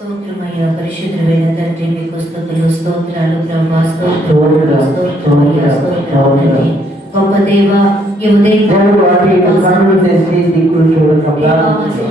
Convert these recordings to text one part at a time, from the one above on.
స్తోత్రమయ్యా పరిశుద్ధమైన తండ్రి, మీకు స్తుతులు స్తోత్రాలు ప్రభా, స్తోత్రమయ్యా స్తోత్రాలు గొప్ప దేవ. ఈ ఉదయం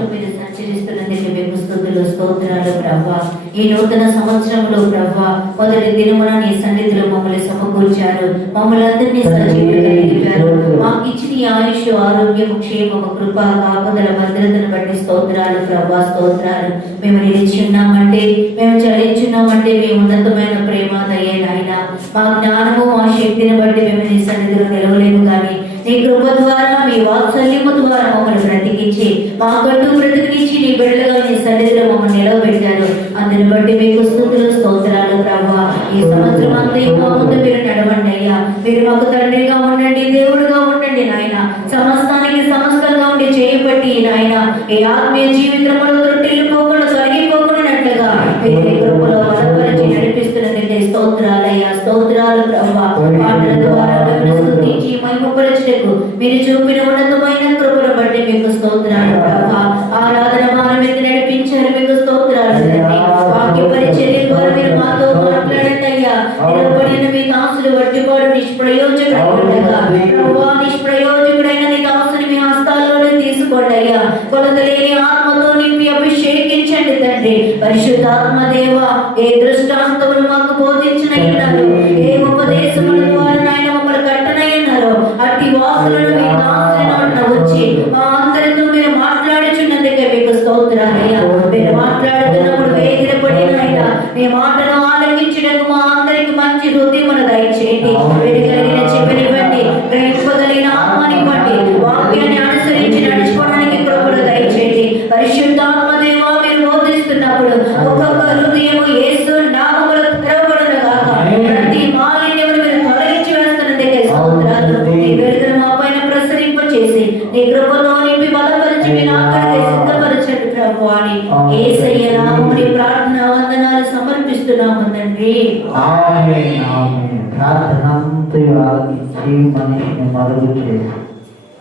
మీరు సంచరిస్తున్నందుకు మీకు స్తుతులు స్తోత్రాలు ప్రభా. ఈ నూతన సంవత్సరంలో ప్రభా మొదటి దినమున నీ సన్నిధిలో మమ్మల్ని సమకూర్చారు, మమ్మల్ని అందరినీ సజీవులుగా నిలిపారు. మాకు ఇచ్చిన ఈ ఆయుష్, ఆరోగ్యం, క్షేమము, కృప, కాపుదల, భద్రతను బట్టి స్తోత్రాలు ప్రభా, స్తోత్రాలు. మేము నిలిచున్నామంటే, మేము చలించున్నామంటే మీ ఉన్నతమైన ప్రేమ దయే నాయన. మా జ్ఞానము, మా శక్తిని బట్టి మేము నీ సన్నిధిలో నిలవలేము కానీ నీ కృప ద్వారా, మీ వాత్సల్యము ద్వారా మమ్మల్ని బ్రతికించి, మా గట్టు బ్రతికించి నీ బిడ్డలుగా నీ సన్నిధిలో మమ్మల్ని నిలవబెట్టారు. అందుని బట్టి మీకు స్తుతులు స్తోత్రాలు ప్రభా. ఈ సంవత్సరం అంతా మా ముందు మీరు నడవండి అయ్యా. మీరు మాకు తండ్రిగా ఉండండి, దేవుడుగా ఉండండి నాయన. సమస్తానికి సమస్తంగా ఉండి చేయబట్టి నాయన ఈ ఆత్మీయ జీవితంలో త్రుట్టిల్లిపోకుండా తొలగిపోకున్నట్లుగా మీరు కృపలో బలపరిచి నడిపిస్తున్నదంటే స్తోత్రాలయ్యా, స్తోత్రాలు ప్రభా. పాటల ద్వారా మిమ్మల్ని స్తుతించి మహిమపరచుటకు మీరు చూపిన ఉన్నతమైన కృపను బట్టి మీకు స్తోత్రాలు ప్రభా. ఆరాధన మానం మీద నడిపించారు, మీకు స్తోత్రాలు తండ్రి. వాక్య పరిచర్య ద్వారా మీరు మాతో మాట్లాడండి అయ్యా. నిలబడిన మీ దాసులు వట్టివాడు నిష్ప్రయోజకుడైన ప్రభా, నిష్ప్రయోజకుడైన నీ దాసుని మీ హస్తాల్లోనే తీసుకోండి అయ్యా. కొలతలేని ఆత్మతో నింపి అభిషేకించండి తండ్రి. పరిశుద్ధాత్మ దేవ, ఏ దృష్టాంతములు మాకు బోధించినయ్యున్నారు, ఏ ఉపదేశముల ద్వారా నాయన మమ్మల్ని కట్టనయ్యున్నారో అట్టి వాసులను మీ దాసులను వచ్చి మా అందరితో మీరు మాట్లాడుచున్నందుకే మీకు స్తోత్రాలయ్యా. మీరు మాట్లాడుతున్నప్పుడు వేగిరపడి నాయన మీ మాటను ఆలకించడానికి మా అందరికి మంచి హృదయమును దయచేయండి. మీరు కలిగిన చెవినివ్వండి, గ్రహింపగలిగిన ఆత్మనివ్వండి, వాక్యాన్ని అనుసరించి నడుచుకోవడానికి కృపను దయచేయండి. పరిశుద్ధాత్మ దేవ, మీరు బోధిస్తున్నప్పుడు ఒక్కొక్క హృదయము యేసు నామములో తెరవబడును గాక. ప్రతి మాలిన్యమును మీరు తొలగించి వేస్తున్నందుకే స్తోత్రాలు. నీ వెలుగును మా పైన ప్రసరింపచేసి నీ కృపతో నింపి బలపరిచి మీ నామమునకై సిద్ధపరచండి ప్రభు అని యేసయ్య నామములో ప్రార్థన వందనాలు సమర్పిస్తున్నాము తండ్రి. ఆమేన్, ఆమేన్. ప్రార్థనంతా ఆలకించి మనిషిని మరుగు చేసి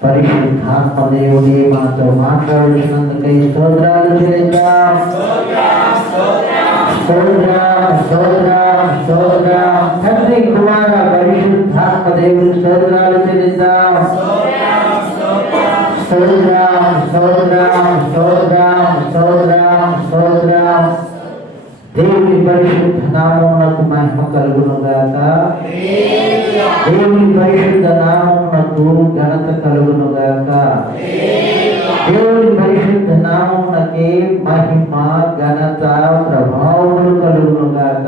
పరిశుద్ధాత్మ దేవుడే మనతో మాట్లాడుతున్నందుకై స్తోత్రాలు చెల్లిద్దాం. తండ్రి, కుమార, పరిశుద్ధాత్మ దేవుడు స్తోత్రాలు చెల్లిద్దాం. దేవుని పరిశుద్ధ నామమునకు మహిమ కలుగును గాక. దేవుని పరిశుద్ధ నామమునకు ఘనత కలుగును గాక. దేవుని పరిశుద్ధ నామమునకే మహిమ, ఘనత, ప్రభావములు కలుగును గాక.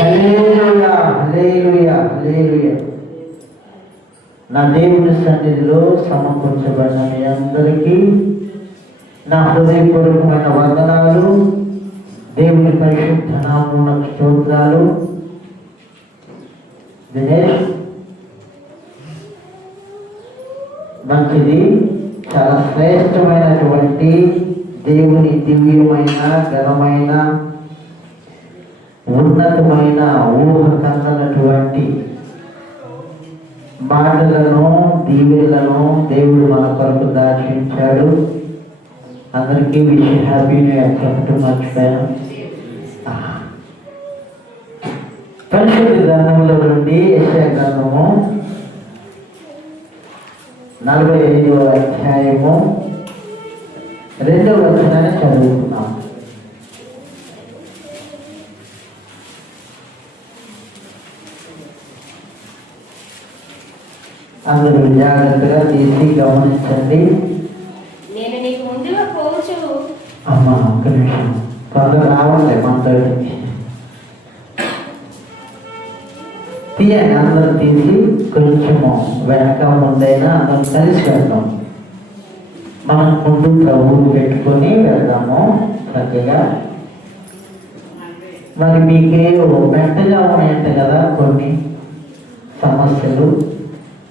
హల్లెలూయా, హల్లెలూయా, హల్లెలూయా. నా దేవుని సన్నిధిలో సమకూర్చబడిన మీ అందరికీ నా హృదయపూర్వకమైన వందనాలు. దేవుని పరిశుద్ధ నామమునకు స్తోత్రాలు. దినేష్, మంచిది. చాలా శ్రేష్టమైనటువంటి దేవుని దివ్యమైన, ఘనమైన, ఉన్నతమైన, ఊహ కన్నటువంటి మాటలను, దీవెనలను దేవుడు మన కొరకు దాచించాడు. అందరికీ విష్ హ్యాపీ న్యూ ఇయర్ చెప్పడం మర్చిపోయాను. పరిశుద్ధ గ్రంథంలో నుండి యెషయా గ్రంథము 45వ అధ్యాయము 2వ వచనాన్ని చదువుతున్నాం. అందరూ జాగ్రత్తగా తీసి గమనించండి. నేను నీకు ముందుగా పోవచ్చు. అమ్మా, ఒక్క నిమిషం, త్వరగా రావాలి మాట్లాడి తీయండి. అందరూ తీసి కొంచెము వెనక ముందైనా అందరం కలిసి వెళ్దాం. మనం ముందు ప్రభువుని పెట్టుకొని వెళ్దాము చక్కగా. మరి మీకే మెంటగా ఉన్నాయంట కదా కొన్ని సమస్యలు.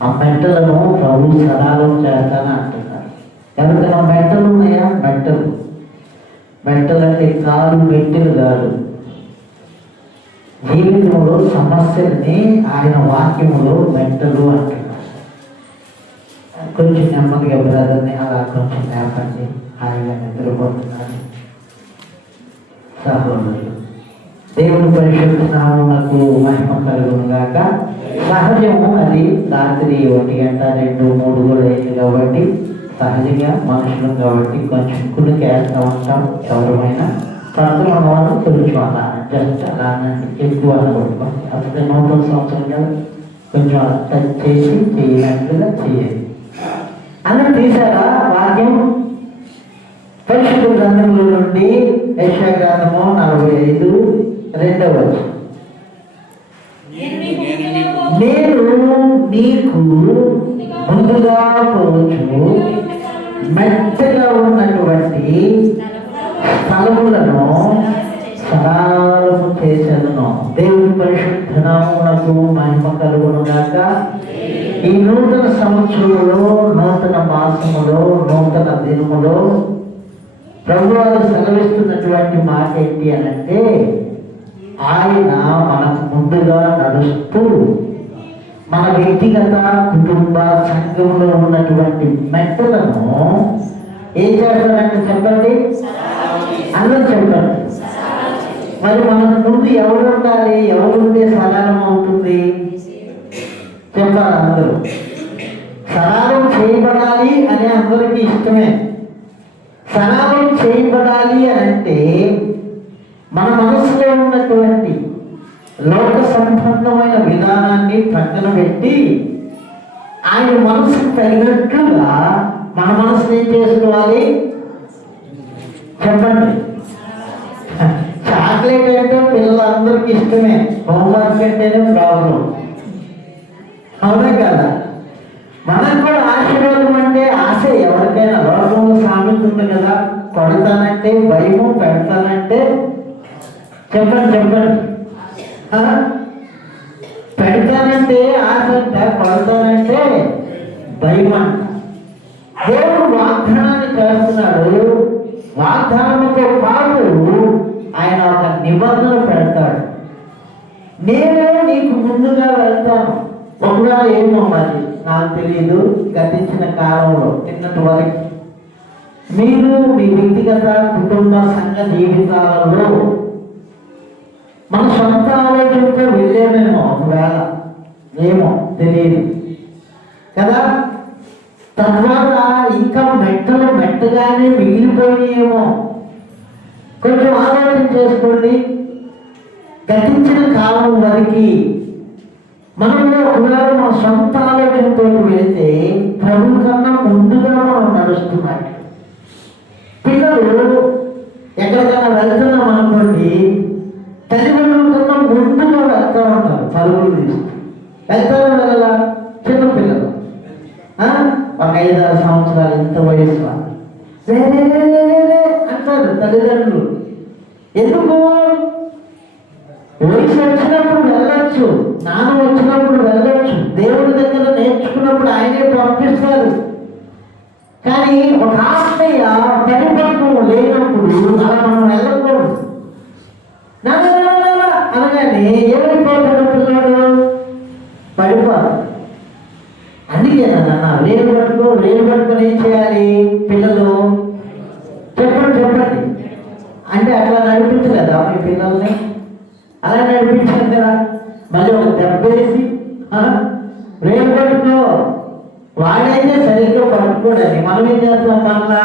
ఆ మెంటలను ప్రభు సదాలం చేస్తానని అంటున్నారు. ఎవరికైనా మెంటలు ఉన్నాయా? మెంటలు అంటే కాలు మెంటలు కాదు. జీవితంలో సమస్యల్ని ఆయన వాక్యములో మెంటలు అంటున్నారు. కొంచెం నెమ్మదిగా బ్రదర్ని అలా కొంచెం లేపండి, హాయిగా నిద్రపోతున్నారు. సహోదరులు, దేవుని పరిశుద్ధ నామమునకు మహిమ కలుగును గాక. సహజము అది రాత్రి 1 గంట 2, 3 కూడా అయింది కాబట్టి సహజంగా మనుషులు కాబట్టి కొంచెం కులికి వేస్తూ ఉంటాం. ఎవరమైనా సంవత్సరం వాళ్ళు కొంచెం అలా జస్ట్ అలా ఎక్కువ అనుకుంటాం. అసలు నూతన సంవత్సరం కదా, కొంచెం అలా టచ్ చేసి చేయనట్లుగా చేయాలి. అలా తీసారా వాక్యం పరిశుద్ధ గ్రంథంలో నుండి యెషయా గ్రంథము 45:2 వచనం. నేను నీకు ముందుగా పోవచ్చు మెత్తగా ఉన్నటువంటి స్థలములను సరాలము చేసేదను. దేవుని పరిశుద్ధ నామమునకు మహిమ కలుగును గాక. ఈ నూతన సంవత్సరంలో, నూతన మాసములో, నూతన దినములో ప్రభువారు సెలవిస్తున్నటువంటి మాట ఏంటి అని అంటే, ఆయన మనకు ముందుగా నడుస్తూ మన వ్యక్తిగత కుటుంబ సంఘంలో ఉన్నటువంటి మెట్టలను ఏం చేస్తారంటే చెప్పండి, అందరూ చెప్పండి. మరి మనకు ముందు ఎవరు ఉండాలి? ఎవరుంటే సరళం అవుతుంది? చెప్పాలి అందరూ. సరళం చేయబడాలి అని అందరికీ ఇష్టమే. సరళం చేయబడాలి అని అంటే మన మనసులో ఉన్నటువంటి లోక సంబంధమైన విధానాన్ని పక్కన పెట్టి ఆయన మనసుకు తగినట్లుగా మన మనసుని ఏం చేసుకోవాలి చెప్పండి. చాక్లెట్ అంటే పిల్లలందరికీ ఇష్టమే, హోంవర్క్ అంటేనే ప్రాబ్లం. అవునా కదా? మనకు కూడా ఆశీర్వాదం అంటే ఆశ. ఎవరికైనా లోకంలో సామెత ఉంది కదా, కొడతానంటే భయము, పెడతానంటే చెప్పండి చెప్పండి. పెడతానంటే ఆశ అంట, కొడతానంటే భయం అంట. దేవుడు వాగ్దానాన్ని చేస్తున్నాడు. వాగ్దానంతో పాటు ఆయన ఒక నిబంధన పెడతాడు. నేనే నీకు ముందుగా వెళ్తాను. ఒకవేళ ఏమో మరి నాకు తెలియదు, గతించిన కాలంలో నిన్నటి వరకు మీరు మీ వ్యక్తిగత కుటుంబ సంఘ జీవితాలలో మన సొంత ఆలోచనతో వెళ్ళేమేమో, ఒకవేళ ఏమో తెలియదు కదా. తద్వారా ఇంకా మెట్టలు మెట్టగానే మిగిలిపోయేమో. కొంచెం ఆలోచన చేసుకోండి. గతించిన కాలం వరకు మనము ఒకవేళ మన సొంత ఆలోచనతో వెళితే ప్రభు కన్నా ముందుగా మనం నడుస్తున్నట్టు. పిల్లలు ఎక్కడికైనా వెళ్తున్నాం అనుకోండి, తల్లిదండ్రుల కన్నా ముందుగా వెళ్తూ ఉంటారు. పరుగులు తీసుకు వెళ్తారు వెళ్ళలా. చిన్నపిల్లలు ఒక 5-6 సంవత్సరాలు ఇంత వయసు అంటారు తల్లిదండ్రులు. ఎందుకు? వయసు వచ్చినప్పుడు వెళ్ళొచ్చు, నాన్న వచ్చినప్పుడు వెళ్ళొచ్చు, దేవుడి దగ్గర నేర్చుకున్నప్పుడు ఆయనే పంపిస్తారు. కానీ ఒక ఆశ్రయ పరిపక్వం లేనప్పుడు అలా మనం వెళ్ళకూడదు. అనగానే ఏమైపోతాడు పిల్లడు? పడిపోతాడు. అందుకే నాన్న వేలు పట్టుకొని ఏం చేయాలి? పిల్లలు చెప్పండి చెప్పండి అంటే అట్లా నడిపించలేదా మీ పిల్లల్ని? అలా నడిపించారు కదా. మళ్ళీ ఒక దెబ్బేసి వేలు పట్టుకో, వాడైతే సరిగ్గా పట్టుకోడని మనం ఏం చేస్తాం? మళ్ళా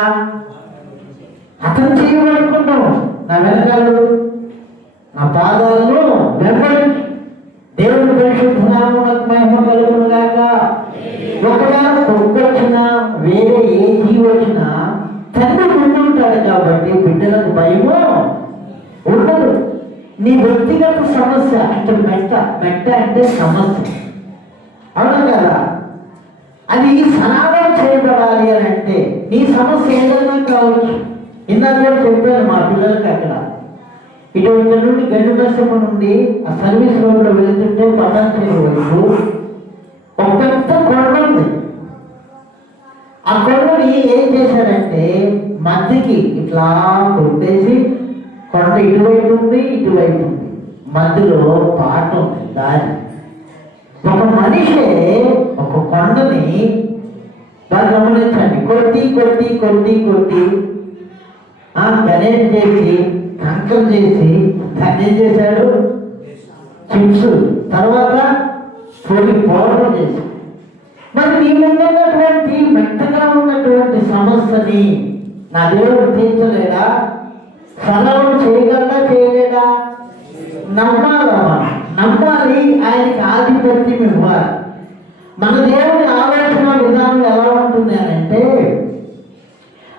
అతను చేయబడుకుంటాం. నా వెనకాలు నా పాదాలను వెంబడించు. దేవుని పరిశుద్ధ నామమునకు మహిమ కలుగును గాక. ఒకవేళ కుక్క వచ్చినా, వేరే ఏ జీవి వచ్చినా తండ్రి ముందుంటాడు కాబట్టి బిడ్డలకు భయము ఉండదు. నీ వ్యక్తిగత సమస్య అంటే మెట్ట అంటే సమస్య, అవునా కదా? అది సనాదం చేయబడాలి అని అంటే నీ సమస్య ఏదైనా కావచ్చు. ఇందాక కూడా చెప్పాను మా పిల్లలకి, అక్కడ ఇటువంటి నుండి గండు దశమ నుండి ఆ సర్వీస్ రోడ్లో వెళ్తుంటే పటాన్చేరు వైపు ఒక పెద్ద కొండ ఉంది. ఆ కొండని ఏం చేశారంటే మధ్యకి ఇట్లా కొట్టేసి, కొండ ఇటువైపు ఉంది, ఇటువైపు ఉంది, మధ్యలో పాట ఉంది, దారి. ఒక మనిషి ఒక కొండని బాగా గమనించండి, కొట్టి కొట్టి కొట్టి కొట్టి గణేష్ చేసి కంకర చేసి దాన్ని ఏం చేశాడు? చిప్స్, తర్వాత పొడి పౌడర్ చేశాడు. మరి నీ ముందున్నటువంటి మెత్తగా ఉన్నటువంటి సమస్యని నా దేవుడు తీర్చలేడా? సరళం చేయగలడా? చేయలేడా? నమ్మాలమ్మా, నమ్మాలి. ఆయనకి ఆధిపత్యం ఇవ్వాలి. మన దేవుని ఆలోచన విధానం ఎలా ఉంటుంది అని అంటే,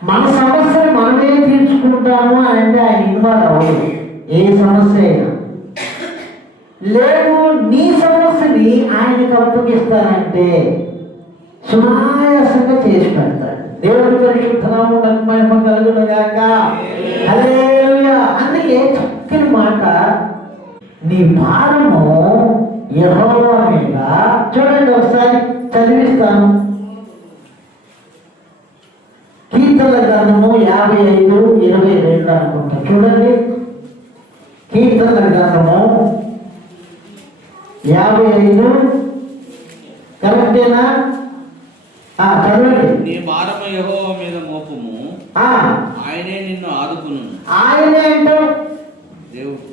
మన సమస్యను మనమే తీర్చుకుంటాము అని అంటే ఆయన ఇన్వాల్వ్ అవ్వదు. ఏ సమస్య అయినా లేదు, నీ సమస్యని ఆయనకు అప్పగిస్తానంటే సునాయాసంగా చేసి పెడతాడు. దేవుడి పరిశుద్ధ నామమునకు మహిమ కలుగును గాక. హల్లెలూయా. అందుకే చక్కని మాట, నీ భారము యెహోవా మీద. చూడండి, ఒకసారి చదివిస్తాను. కీర్తనల గ్రంథము 55:22 అనుకుంటా. చూడండి, కీర్తనల గ్రంథము 55 కరెక్టేనా? చదవండి. నీ భారము యెహోవా మీద మోపము, ఆయనే నిన్ను ఆదుకును. ఆయనే అంటే దేవుడు.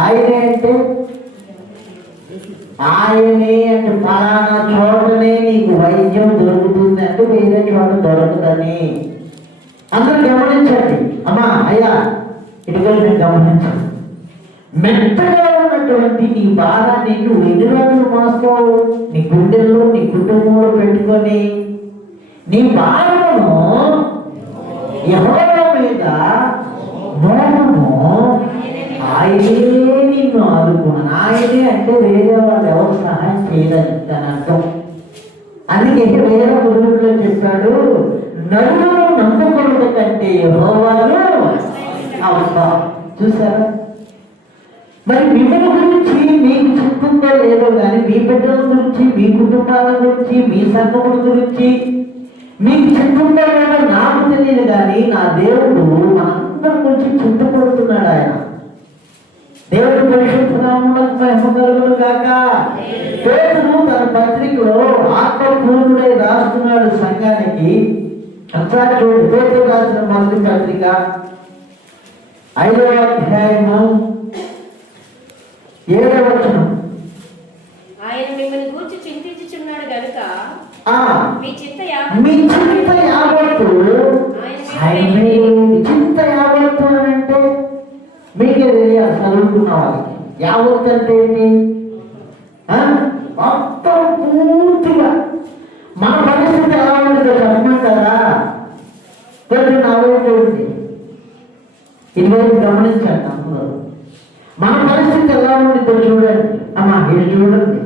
ఆయనే అంటే ఆయనే అంటే ఫలానా చోటనే నీకు వైద్యం దొరుకుతుంది అంటే వేరే చోట దొరకదని. అందరూ గమనించండి. అమ్మా, అయ్యా, ఇటుగా నేను గమనించండి. మెత్తగా ఉన్నటువంటి నీ భారాన్ని నువ్వు ఎన్ని రోజులు మోస్తావు? నీ గుండెల్లో, నీ కుటుంబంలో పెట్టుకొని నీ భారమును యెహోవా మీద మోపము, ఆయనే నిన్ను ఆదుకున్నాను. ఆయనే అంటే వేరే వాళ్ళు ఎవరు సహాయం చేయదని అర్థం. అందుకే వేరే గురువులో చెప్పాడు, నరులను నమ్ముకున్నది కంటే యెహోవాను. అబ్బా, చూసారా? మరి మిమ్మల్ని గురించి మీకు చెప్తుందో లేదో కానీ మీ బిడ్డల గురించి, మీ కుటుంబాల గురించి, మీ సంఘముల గురించి మీకు చెప్తుందో లేదో నాకు తెలియదు కానీ నా దేవుడు మనందరి గురించి చింతపడుతున్నాడు. ఆయన దేవుడు పరిశుద్ధ నామమునకు మహిమ కలుగును గాక. పేతురు తన పత్రికలో ఆత్మపూర్ణుడై రాస్తున్నాడు సంఘానికి. ఒకసారి చూడండి, పేతురు రాసిన మొదటి పత్రిక 5వ అధ్యాయము 7వ వచనం. ఆయన మిమ్మల్ని గూర్చి చింతించుచున్నాడు గనుక మీ చింత యావత్తు చింత యావత్తు అని అంటే మీకే తెలియాలి. చదువుకున్న వాళ్ళకి యావత్తు అంటే ఏంటి? మొత్తం పూర్తిగా మన పరిస్థితి ఎలా ఉంటుందో చెప్పమంటారా? కొంచెం నావైతే ఉంది, ఇటువైపు గమనించండి. అందులో మన పరిస్థితి ఎలా ఉంటుందో చూడండి. అమ్మా, ఇది చూడండి,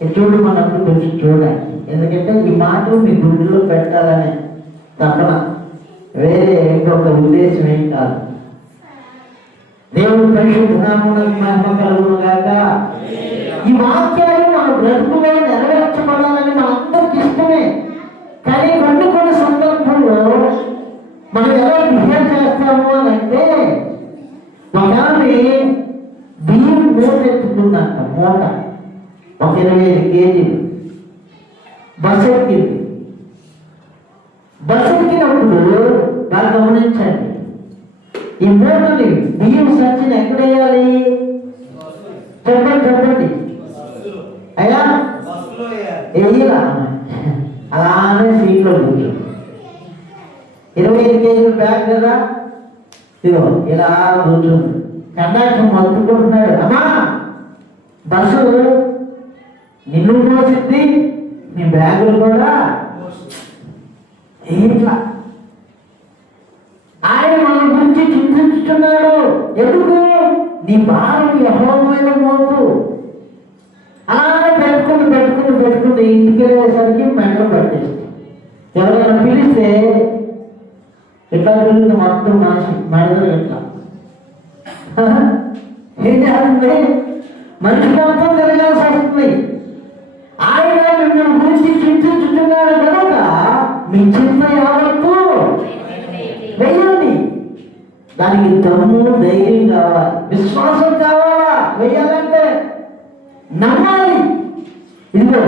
ఇది చూడు, మనందరూ కొంచెం చూడండి. ఎందుకంటే ఈ మాటలు మీ గుండెలో పెట్టాలని తప్పన, వేరే ఇంకొక ఉద్దేశం ఏం కాదు. దేవుడు పరిశుద్ధ నామమునకు మహిమ కలుగును గాక. ఈ వాక్యాలు మన బ్రతుకులో నెరవేర్చబడాలని మనందరికి ఇష్టమే. కానీ కొన్ని సందర్భంలో మనం ఎలా బిహేవ్ చేస్తాము అని అంటే, ఒక ఆమె బియ్యం మూట ఎత్తుకుందంట. మూట ఒక 25 కేజీలు బస్సు ఎక్కింది. బస్సు ఎక్కినప్పుడు బాగా గమనించండి, ఈ మూటని బియ్యం సంచిని ఎక్కడ వేయాలి? చెప్పండి అయ్యా. వేయాలా? అలానే సీట్లో కూర్చో. 25 కేజీల బ్యాగ్ కదా, ఇదిగో ఇలా కూర్చుంది. కండక్టర్ మత్తుకుంటున్నాడు, అమ్మా బస్సు నిన్ను మోసింది, నీ బ్యాగులు కూడా. ఇట్లా ఆయన మన గురించి చింతిస్తున్నాడు. ఎందుకు? నీ భారం యెహోవా మీద మోపు. అలానే పెట్టుకుని ఇంటికి వెళ్ళేసరికి మెడలు పట్టేస్తుంది. ఎవరైనా పిలిస్తే ఎట్లా పిలిస్తే మొత్తం మెడలు ఎట్లా ఏం చేస్తుంది? మనిషి మొత్తం తిరగాల్సి వస్తుంది. ఆయన మిమ్మల్ని గురించి చింతించుతున్నాడు కనుక మీ చింత యావత్తు వేయండి. దానికి దమ్ము, ధైర్యం కావాలి, విశ్వాసం కావాలా. వేయాలంటే నమ్మాలి. ఇదిగో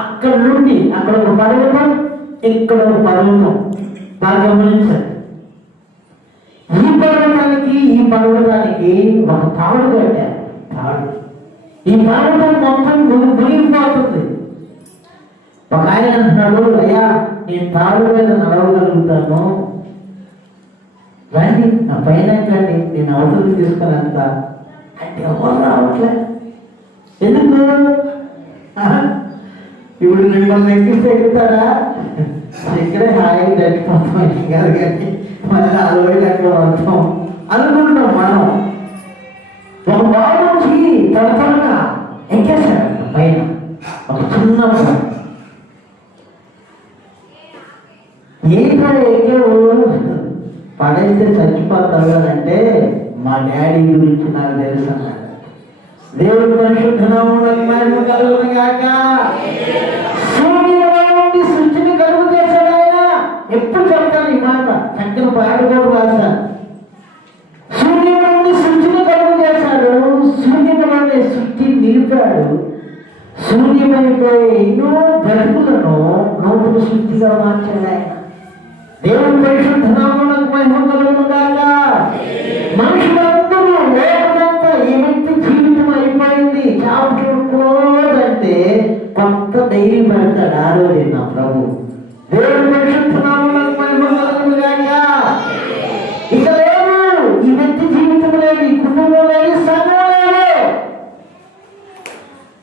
అక్కడ నుండి అక్కడ ఒక పర్వతం, ఇక్కడ ఒక పర్వతం. బాగా గమనించండి. పర్వతానికి ఒక తాడు కట్టారు. తాడు ఈ పర్వతం మొత్తం మునిగిపోతుంది. ఒక ఆయన అంటున్నాడు, అయ్యా నేను తాడు మీద నడవగలుగుతాను, రండి నా పైన కండి, నేను అవతలకి తీసుకొని వెళ్తా అంటే ఎవరు రావట్లే. ఎందుకు? ఇప్పుడు మిమ్మల్ని ఎక్కిస్తే ఎక్కుతారా? ఇక్కడే హాయిగా చచ్చిపోతాం కాదు, కానీ మళ్ళీ అలవాటు ఎక్కడ వస్తాం అనుకుంటున్నాం మనం. ఒక బాబు నుంచి త్వరగా ఎక్కేశాడు పైన, ఒక చిన్న ఏంటో ఎక్కేవు, పడైతే చచ్చిపోతావు అంటే మా డాడీ గురించి నాకు తెలుసు అన్నాడు. దేవుడి పరిశుద్ధ నామమునకు మహిమ కలుగును గాక. సూర్యునిలో నుండి సృష్టిని కలుగు చేశాడు ఆయన. ఎప్పుడు చెప్తాను ఈ మాట, చక్కని పాడుకోడు రాశాను. సూర్యుని నుండి సృష్టిని కలుగు చేశాడు, సూర్యునిలోనే సృష్టి నిలిపాడు. శూన్యమైపోయే ఎన్నో బ్రతుకులను నూతన సృష్టిగా మార్చాడు ఆయన. దేవుడి పరిశుద్ధ నామమునకు మహిమ కలుగును గాక. మనుషులందరూ లోకమంతా ఈ వ్యక్తి జీవితం అయిపోయింది, చావుకుంటే కొత్త ధైర్యం పెడతాడు ఆ రోజు నా ప్రభు. దేవుడి పరిశుద్ధ నామమునకు మహిమ కలుగును గాక. ఇక లేదు, ఈ వ్యక్తి జీవితం లేదు, ఈ కుటుంబం లేదు, సంఘం లేదు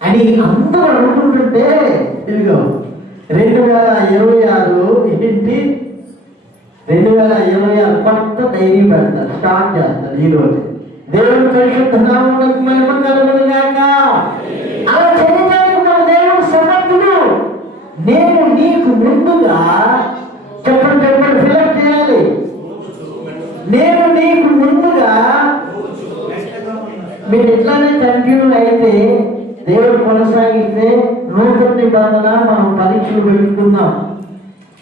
అని అందరూ అనుకుంటుంటే ఇదిగో 2026 ఏంటి, 2026 కొత్త ధైర్యం పెడతారు, స్టార్ట్ చేస్తారు ఈరోజు. దేవుడి పరిశుద్ధ నామమునకు మహిమ కలుగును గాక. అలా చేయడానికి మన దేవుడు సమర్థుడు. నేను నీకు ముందుగా చెప్పండి ఫిలప్ చేయాలి. నేను నీకు ముందుగా, మీరు ఇట్లానే కంటిన్యూ అయితే దేవుడు కొనసాగిస్తే నూతన నిబంధన మనం పరీక్షలు పెట్టుకుందాం.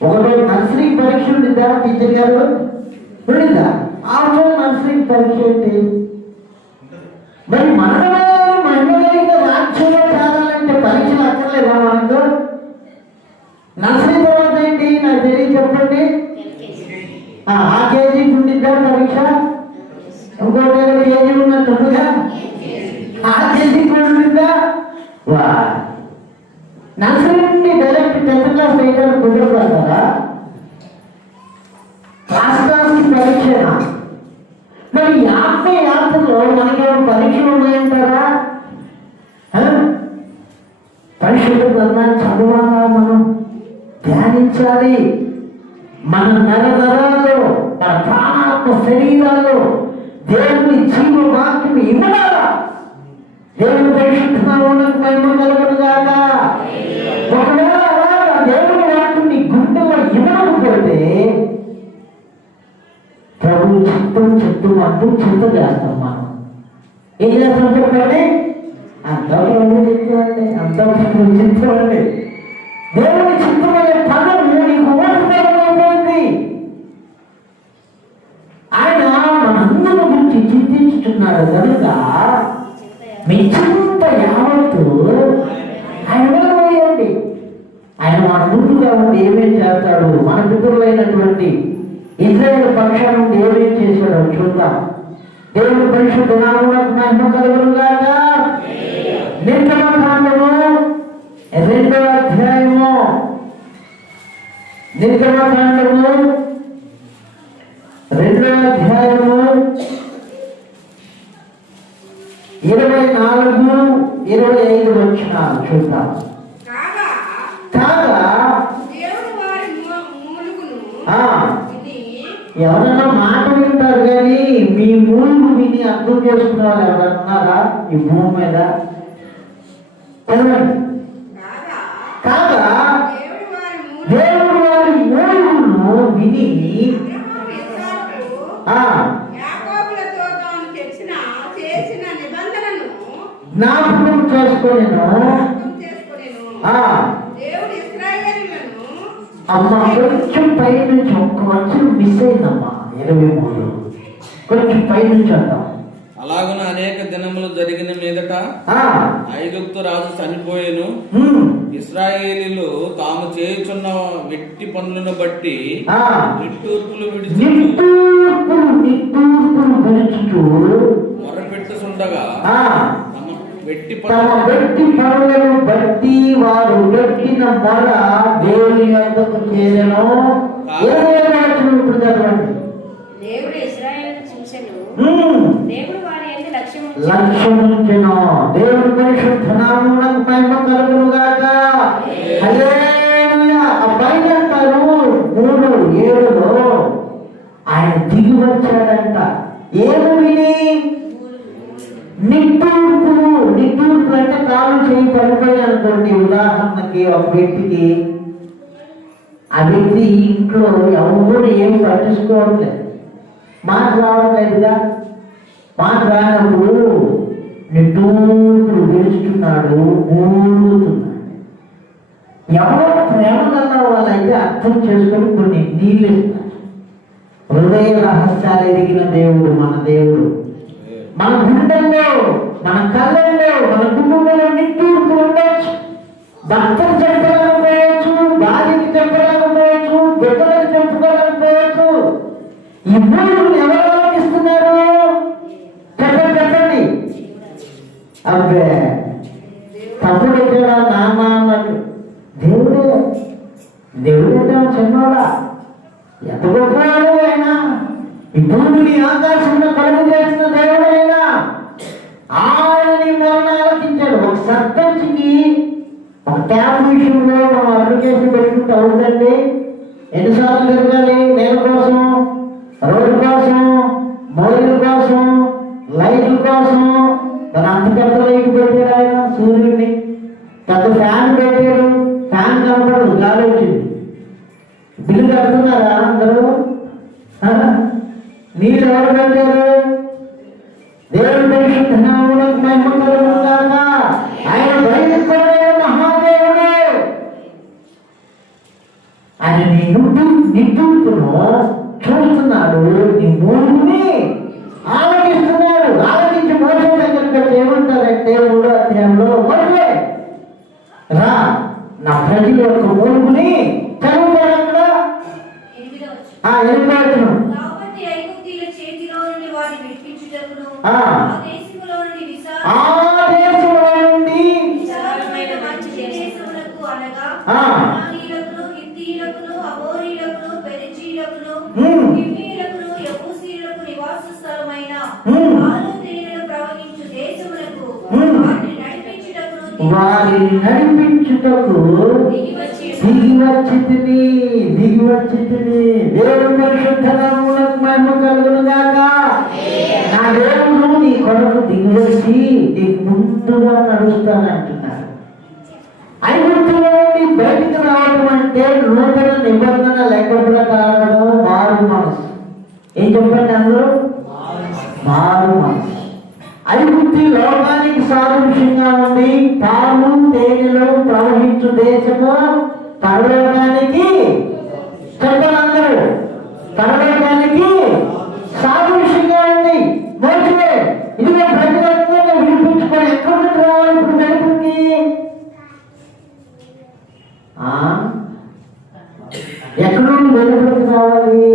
ఒకరోజు నర్సరీ పరీక్ష ఉండిద్దా టీచర్ గారు? ఉండిద్దా? ఆ రోజు నర్సరీ పరీక్ష ఏంటి? మరి మనమే మహిమగలిగిన రాజ్యంలో చేరాలంటే పరీక్షలు అక్కర్లేదా మనకు? నర్సరీ తర్వాత ఏంటి నాకు తెలియదు, చెప్పండి. ఆ కేజీకి ఉండిద్దా పరీక్ష? ఇంకోటి ఏదో కేజీ ఉన్నట్టుందిగా, ఆ కేజీకి కూడా ఉండిద్దా? వా, నర్సరీ నుండి డైరెక్ట్ 10th క్లాస్ వేయడానికి కుదరపడతారా? క్లాస్కి పరీక్షనా? మరి యాత్రలో మనకేమో పరీక్షలు ఉన్నాయంటారా? పరిశుద్ధ గ్రంథాన్ని చదవాలా, మనం ధ్యానించాలి. మన నరనరాల్లో, మన ప్రాణాత్మ శరీరాల్లో దేవుని జీవ వాక్యం ఇవ్వాలా. దేవుని పరిశుద్ధ నామమునకు మహిమ కలుగును గాక. ఒకవేళ అలాగా దేవుని వాక్యం నీ గుండెలో ఇవ్వకపోతే ప్రభు చిత్తం అంటూ చింత చేస్తాం మనం. ఏం చేస్తాం చెప్పండి? అంతా ప్రభు చిత్తం, అంతా చిత్తం అండి. దేవుని చిత్తం అనే పదం నీకు ఓటుపోయింది. ఆయన మనందరి గురించి చింతించుతున్నాడు కనుక మీ చింత యావత్తు ఆయన వేయండి. ఆయన మన ముందుగా ఉండి ఏమేం చేస్తాడు, మన పితరులైనటువంటి ఇజ్రాయేలు పక్షాల నుండి ఏమేం చేశాడో చూద్దాం. దేవుని పరిశుద్ధ నామమునకు మహిమ కలుగును గాక. నిర్గమకాండము 2వ అధ్యాయము, నిర్గమకాండము 2వ అధ్యాయము 24, 25 వచనాలు చూద్దాం. కాగా ఎవరైనా మాట వింటారు కానీ మీ మూలుగు విని అర్థం చేసుకున్నారు ఎవరన్నారా ఈ భూమి మీద? కాగా దేవుడు వారి మూలుగును విని జ్ఞాపకం చేసుకొనెను. అమ్మా కొంచెం పై నుంచి ఒక్క వచ్చి మిస్ అయిందమ్మా, 23 కొంచెం పై నుంచి అంటాం. అలాగున అనేక దినములు జరిగిన మీదట ఐగుప్తు రాజు చనిపోయేను. ఇశ్రాయేలీయులు తాము చేయుచున్న వెట్టి పనులను బట్టి నిట్టూర్పులు విడుచుచు తమ వెట్టి పనులను బట్టి వారు పెట్టిన మొర దేవుని వద్దకు చేరెను. ఇప్పుడు చదవండి. దేవుడు ఇశ్రాయేలును చూసెను. దేవుడు వారి యందు లక్ష్యముంచెను. దేవుని పరిశుద్ధ నామమునకు మహిమ కలుగును గాక. హల్లెలూయా. ఆ పైన అంటారు 3:7లో ఆయన దిగి వచ్చాడంట. ఏమి విని? నిట్టూర్పులు. నిట్టూర్పులు అంటే కాలు చేయి పడిపోయి అనుకోండి. ఉదాహరణకి ఒక వ్యక్తికి, ఆ వ్యక్తి ఇంట్లో ఎవరు ఏమి పట్టించుకోవట్లేదు, మాట రావట్లేదుగా. మాట రానప్పుడు నిట్టూర్పులు విరుచుతున్నాడు, మూలుగుతున్నాడు. ఎవరో ప్రేమ కన్నా వాళ్ళైతే అర్థం చేసుకొని కొన్ని నీళ్ళు ఇస్తారు. హృదయ రహస్యాలు ఎదిగిన దేవుడు మన దేవుడు. మన గుండెల్లో, మన కళ్ళల్లో, మన కుటుంబంలో నిట్టూర్పు ఉండొచ్చు. భర్తకు చెప్పలేకపోవచ్చు, భార్యకి చెప్పలేకపోవచ్చు, బిడ్డలకు చెప్పుకోలేకపోవచ్చు. ఈ మూడుని ఎవరు ఆలోచిస్తున్నారు? చెప్పండి. అబ్బే తమ్ముడు ఎక్కడ నాన్న అన్నట్టు దేవుడే. దేవుడైతే చిన్నవాడా? ఎంత గొప్పవాడు ఆయన! ఈ భూమిని ఆకాశంలో కలుగు చేసిన దేవుడు ఆయన. ఆయనని మొన్న ఆలోచించాడు. ఒక సర్పంచ్కి ఒక ట్యాబ్ విషయంలో మనం అప్లికేషన్ పెట్టుకుంటే అవుతుందండి. ఎన్నిసార్లు తిరగాలి? నేల కోసం, రోడ్డు కోసం, మోయిల కోసం, లైట్ల కోసం. తన అంత పెద్ద లైట్ పెట్టాడు ఆయన, సూర్యుడిని. పెద్ద ఫ్యాన్ పెట్టాడు, ఫ్యాన్ కనపడదు, గాలి వచ్చింది. బిల్లు కడుతున్నారా అందరూ? నీళ్ళు ఎవరు పెట్టారు? దేవుడి పరిశుద్ధ నామమునకు మహిమ కలుగును గాక. ఆయన భయంకరమైన మహాదేవుడు. ఆయన నీ నిట్టూర్పును చూస్తున్నాడు, నీ మూడుని ఆలోచిస్తున్నాడు. ఆలోచించి మోసే దగ్గరికి వచ్చి ఏమంటారంటే 3వ అధ్యాయంలో, మోసే రా, నా ప్రజల యొక్క మూడుని చదువుతారు. అక్కడ 8వ వచనం. ఆ దేశంలో నుండి వారిని నడిపించుటకు దిగి వచ్చితిని. దేవుని పరిశుద్ధ నామమునకు మహిమ కలుగును గాక. నా దేవుడు నీ కొరకు దిగి వచ్చి నీకు ముందుగా నడుస్తానంటున్నాడు. ఐగుప్తులో నుండి బయటికి రావడం అంటే నూతన నిబంధన లెక్క ప్రకారం మారు మనసు. ఏం చెప్పండి అందరూ? మారు మనసు. ఐగుప్తు లోకానికి సాదృశ్యంగా ఉంది. పాలు తేనెలో ప్రవహించు దేశము పరలోకానికి, చెప్పండి అందరూ, పరలోకానికి సాదృశ్యంగా ఉంది. మోసే ఇదిగో ప్రజలందరూ విడిపించుకొని ఎక్కడి నుండి రావాలి ఇప్పుడు వెలుపుకి? ఎక్కడి నుండి వెలుపుకి రావాలి?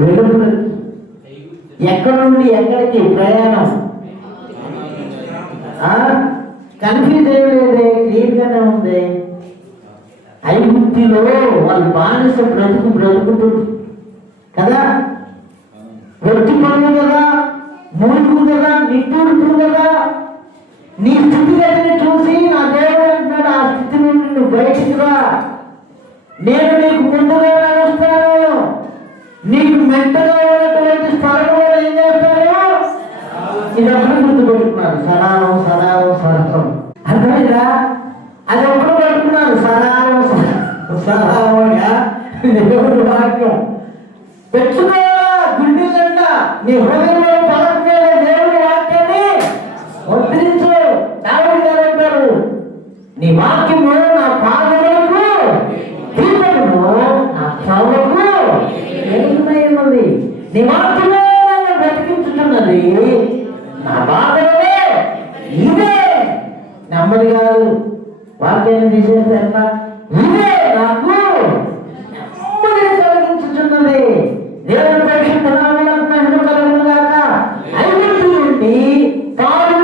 వెలుపుకి. ఎక్కడి నుండి ఎక్కడికి ప్రయాణం? కన్ఫ్యూజ్ అయ్యేదే, క్లియర్ గానే ఉంది. ఐగుప్తులో వాళ్ళు బానిస బ్రతుకుతుంది కదా, వెట్టి పనులు కదా, మూలుగు కదా, నిట్టూర్పు కదా. నీ స్థితిగతిని చూసి నా దేవుడు అంటున్నాడు, ఆ స్థితి నుండి నువ్వు బయటికి రా, నేను నీకు ముందుగా నడుస్తాను. నీకు మెంటగా ఉన్నటువంటి స్థలంలో ఏం చేస్తాను? ఇదప్పుడు గుర్తుపెట్టుకున్నారు. సరావం సరావం సరావం అర్థమైందా? అది ఎప్పుడు పెట్టుకున్నారు? సరావం సరావంగా దేవుడి వాక్యం పెట్టుకోవాలా? గుండెలంట నీ హృదయంలో పలకమైన దేవుడి వాక్యాన్ని ఉద్ధరించు. దావీదు గారు అంటారు, నీ వాక్యము నా పాదములకు దీపమును, నా త్రోవకు వెలుగునై ఉన్నది. నీ వాక్యమే నన్ను బ్రతికించుతున్నది, నా బాధలే ఇదే. నెమ్మది కాదు, వాక్యాన్ని తీసేస్తే ఎట్లా? ఇదే నాకు నెమ్మది కలిగించుతున్నది. దేవుని పరిశుద్ధ నామమునకు మహిమ కలుగును గాక. ఐగుప్తు నుండి పాలు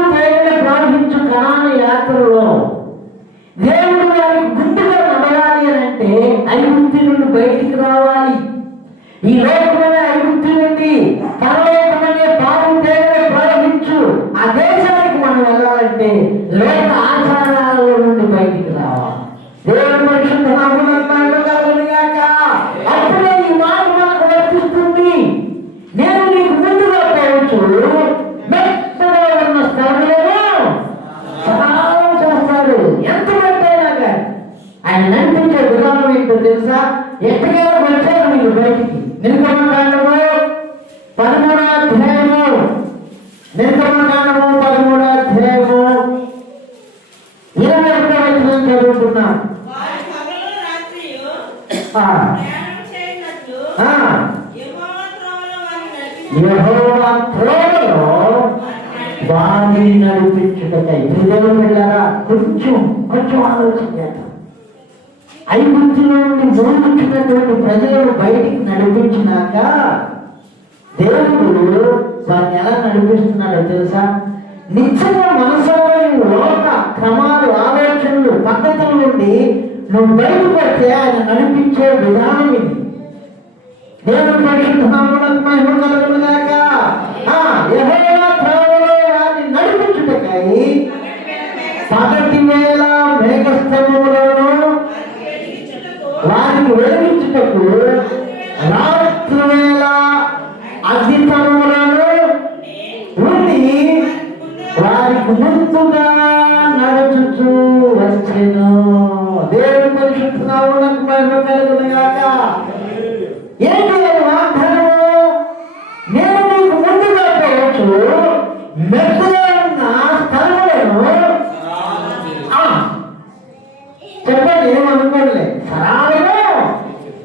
లోకమనే ఐగుప్తు నుండి పరలోకమనే పాలు తేనెలు ప్రవహించు ఆ దేశానికి మనం వెళ్ళాలంటే లోక ఆచారాల నుండి బయటికి రావాలి. దేవుని పరిశుద్ధ నామమునకు మహిమ కలుగును గాక. అప్పుడే ఈ మాట మనకు వర్తిస్తుంది. నేను నీకు ముందుగా పోవచ్చు, మెత్తగా ఉన్న స్థలములను సరాలం చేస్తాడు. ఎంత మెత్తైనా కానీ ఆయన నడిపించే విధానం ఏంటో తెలుసా? ఎక్కడికైనా వచ్చారు నీకు బయటికి. నిర్గమకాండము 13వ అధ్యాయము, నిర్గమకాండము 13వ అధ్యాయము 21వ వచనం చదువుతున్నాం. యెహోవా త్రోవలో వారిని నడిపించుటకై. దేవుని బిడ్డలారా, కొంచెం ఆలోచన చేద్దాం. ఐగుప్తులో నుండి మోసుకొచ్చినటువంటి ప్రజలను బయటికి నడిపించినాక దేవుడు వారిని ఎలా నడిపిస్తున్నాడో తెలుసా? నిజంగా మనసులోని లోక క్రమాలు, ఆలోచనలు, పద్ధతుల నుండి నువ్వు బయటకు వస్తే ఆయన నడిపించే విధానం ఇది. దేవుని పరిశుద్ధ నామమునకు మహిమ కలుగును గాక. యెహోవా త్రోవలో వారిని నడిపించుటకై పగటి వేళ మేఘస్తంభములను వారిని వెలిగించుటకు రాత్రి వేళ అగ్నిస్తంభములను ఉండి వారికి ముందుగా నడుచుచూ వచ్చెను. దేవుని పరిశుద్ధ నామమునకు మహిమ కలుగును గాక. ఏంటి వాగ్దానము? నేను నీకు ముందుగా పోవచ్చు, మెత్తగా ఉన్న స్థలములను చెప్పండి, ఏమనుకోలే, సరాలను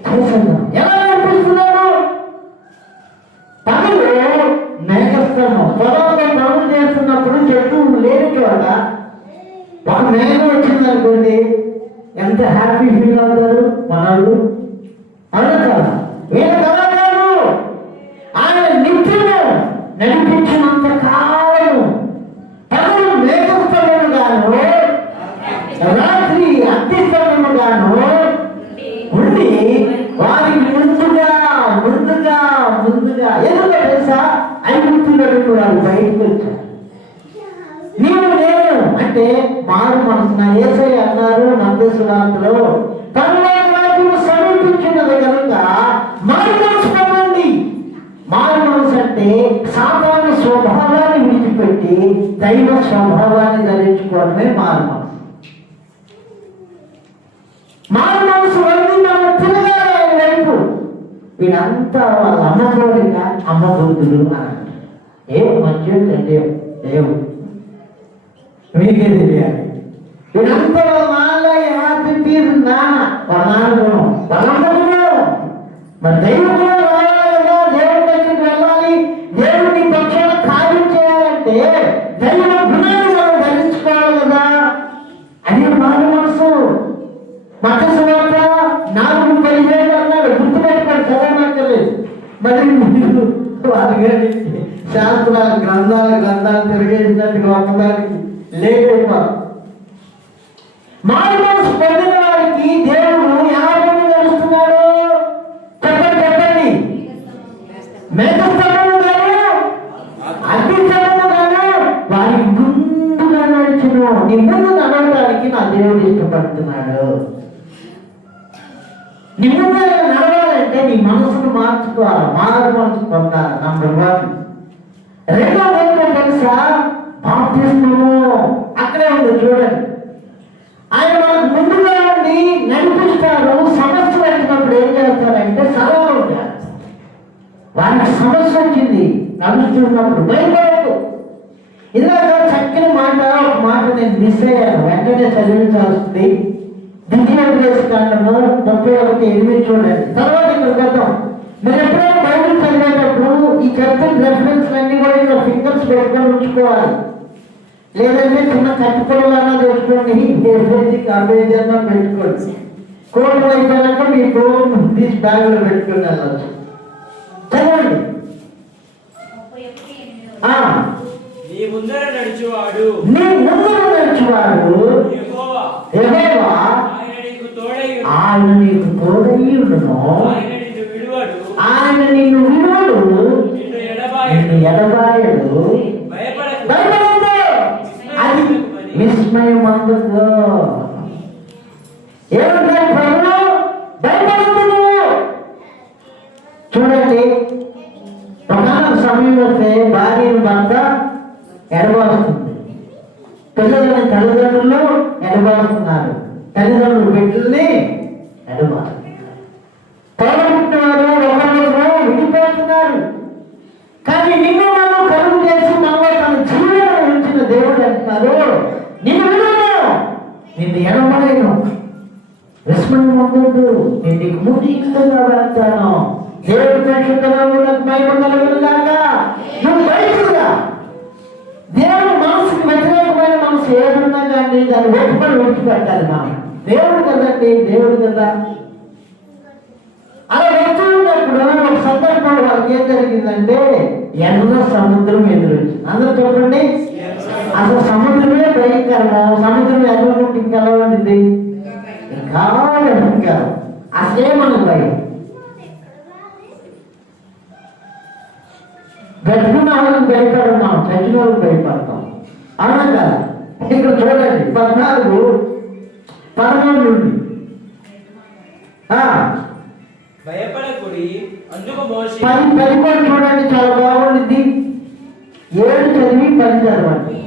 చేస్తున్నాను. ఎలా నడిపిస్తున్నాడు? పనులు మేఘస్తంభం. పొలంలో పనులు చేస్తున్నప్పుడు చెట్లు లేని చోట ఒక మేఘం వచ్చింది అనుకోండి, ఎంత హ్యాపీ ఫీల్ అవుతారు మనలు. అవునా? వీళ్ళ కళాకారు ఆయన నిత్యము నడిపించినంత కాలము పనులు మేఘస్తంభముగాను రాత్రి అగ్నిస్తంభముగాను ఉండి వారికి ముందుగా ఎందుకు తెలుసా? ఐగుప్తులో వారు బయటకు వచ్చారు. నీవు నేను అంటే మారు మనసు. నా యేసయ్య అన్నారు మత్తయి వార్తలో, పరలోక రాజ్యము సమీపించినది కనుక మారు మనసు పొందండి. మారు మనసు అంటే సాతాను స్వభావాన్ని విడిచిపెట్టి దైవ స్వభావాన్ని ధరించుకోవడమే మారు మనసు. మారు మనసు వండి మనం తిరగాలి ఆయన వైపు. వీడంతా వాళ్ళ అమ్మబోడిక అమ్మబుద్ధులు అని ఏం మంచి దేవుడు మీకే తెలియాలి. వీడంతా వాళ్ళ నాన్న హ్యాపీ పీస్ నాన్న వాళ్ళ నాన్న వాళ్ళందరూ మరి దైవం కూడా రావాలి కదా. దేవుడి దగ్గరికి వెళ్ళాలి. దేవుడిని పక్షాన కార్యం చేయాలంటే దైవ గుణాన్ని మనం ధరించుకోవాలి కదా. అది మారు మనసు. మత్తయి సువార్త 4:17 అన్నాడు. గుర్తుపెట్టుకోండి, చదవనక్కర్లేదు. మరి మీరు వారి శాస్త్రాలు గ్రంథాలు తిరిగేసినట్టుగా ఒక్కదానికి లేకపోతారు. మారు మనసు పొందిన వారికి దేవుడు ఎలా నడుస్తున్నాడు? చెప్పండి. మేఘస్తంభము గాను అగ్నిస్తంభము గాను వారి ముందుగా నడిచిన. నీ ముందు నడవడానికి నా దేవుడు ఇష్టపడుతున్నాడు. నీ ముందు నడవాలంటే నీ మనసును మార్చుకోవాలి, మారు మనసు పొందాలి. నంబర్ 1. రెండోది ఏంటో తెలుసా? బాప్తిస్మము. అక్కడే ఉంది చూడండి. ఆయన మనకు ముందుగా ఉండి నడిపిస్తారు. సమస్య వచ్చినప్పుడు ఏం చేస్తారంటే సలహా ఉంటారు. వారికి సమస్య వచ్చింది, నడుస్తున్నప్పుడు భయపడదు. ఇలాగ చక్కని ఒక మాట నేను మిస్ అయ్యాను, వెంటనే చదివించాల్సింది. ద్వితీయోపదేశకాండము 31:8 చూడండి. తర్వాత ఇక్కడ గతం మీరు ఎప్పుడైనా బైబిల్ చదివేటప్పుడు ఈ చెప్పిన రెఫరెన్స్ అన్ని కూడా ఇక్కడ ఫింగర్స్ పెట్టుకొని ఉంచుకోవాలి. లేదంటే చిన్న కట్టుకోవాలన్నా తెచ్చుకోండి, కబేజ్ అన్నా పెట్టుకోండి. కోట్ అయిపోయినాక మీ కోట్ తీసి బ్యాగులో పెట్టుకుని వెళ్ళచ్చు. చదవండి. నీ ముందర నడిచేవాడు యెహోవా ఆయన నీకు తోడయ్యుడును, ఆయన నిన్ను విడువడు, ఆయన నిన్ను విడువడు, నిన్ను ఎడబాయడు. నిన్ను ఎడబాయడు. భయపడకు. భయపడద్దు. అది విస్మయమందుకో. ఏమంటారు ప్రభు? భయపడద్దు నువ్వు. చూడండి, ప్రధాన సమయం వస్తే భార్యను భర్త ఎడబాస్తుంది, పిల్లలని తల్లిదండ్రులు ఎడబాస్తున్నారు, తల్లిదండ్రులు బిడ్డల్ని ఎడబాస్తున్నారు, తోడుకుంటున్నారు, ఒకరినొకరు విడిపోతున్నారు. కానీ నిన్ను నన్ను కలుగు చేసి మనలో తన జీవనం ఉంచిన దేవుడు అంటున్నారు, నిన్ను విడవను, నిన్ను ఎడబడేను, విస్మయం ఉండదు, నేను నీకు ముఖ్యంగా వేస్తాను. దేవుడి పరిశుద్ధములకు మహిమ కలుగునుగాక. నువ్వు బయటకురా. దేవుడు మనసుకి వ్యతిరేకమైన మనసు ఏదున్నా కానీ దాన్ని ఒప్పుకొని విడిచిపెట్టాలి. మనం దేవుడు కదండి, దేవుడు కదా. అలా వెళ్తూ ఉన్నప్పుడు ఒక సందర్భంలో వాళ్ళకి ఏం జరిగిందంటే ఎర్ర సముద్రం ఎదురొచ్చింది. అందరూ చెప్పండి, అసలు సముద్రమే భయంకరము. సముద్రం ఎదురుకుంటే ఇంకా ఎలా ఉండింది? ఇంకా భయంకరం. అసలే మనకు భయం. బ్రతుకున్న వాళ్ళకి భయపడతాం, చచ్చిన వాళ్ళకి భయపడతాం. అవునా కదా? ఇక్కడ చూడండి 14:13 నుండి. భయపడకుడి, అందుకు మోషే 10 చూడండి, చాలా బాగుంది. 7 చదివి 10 చదవండి.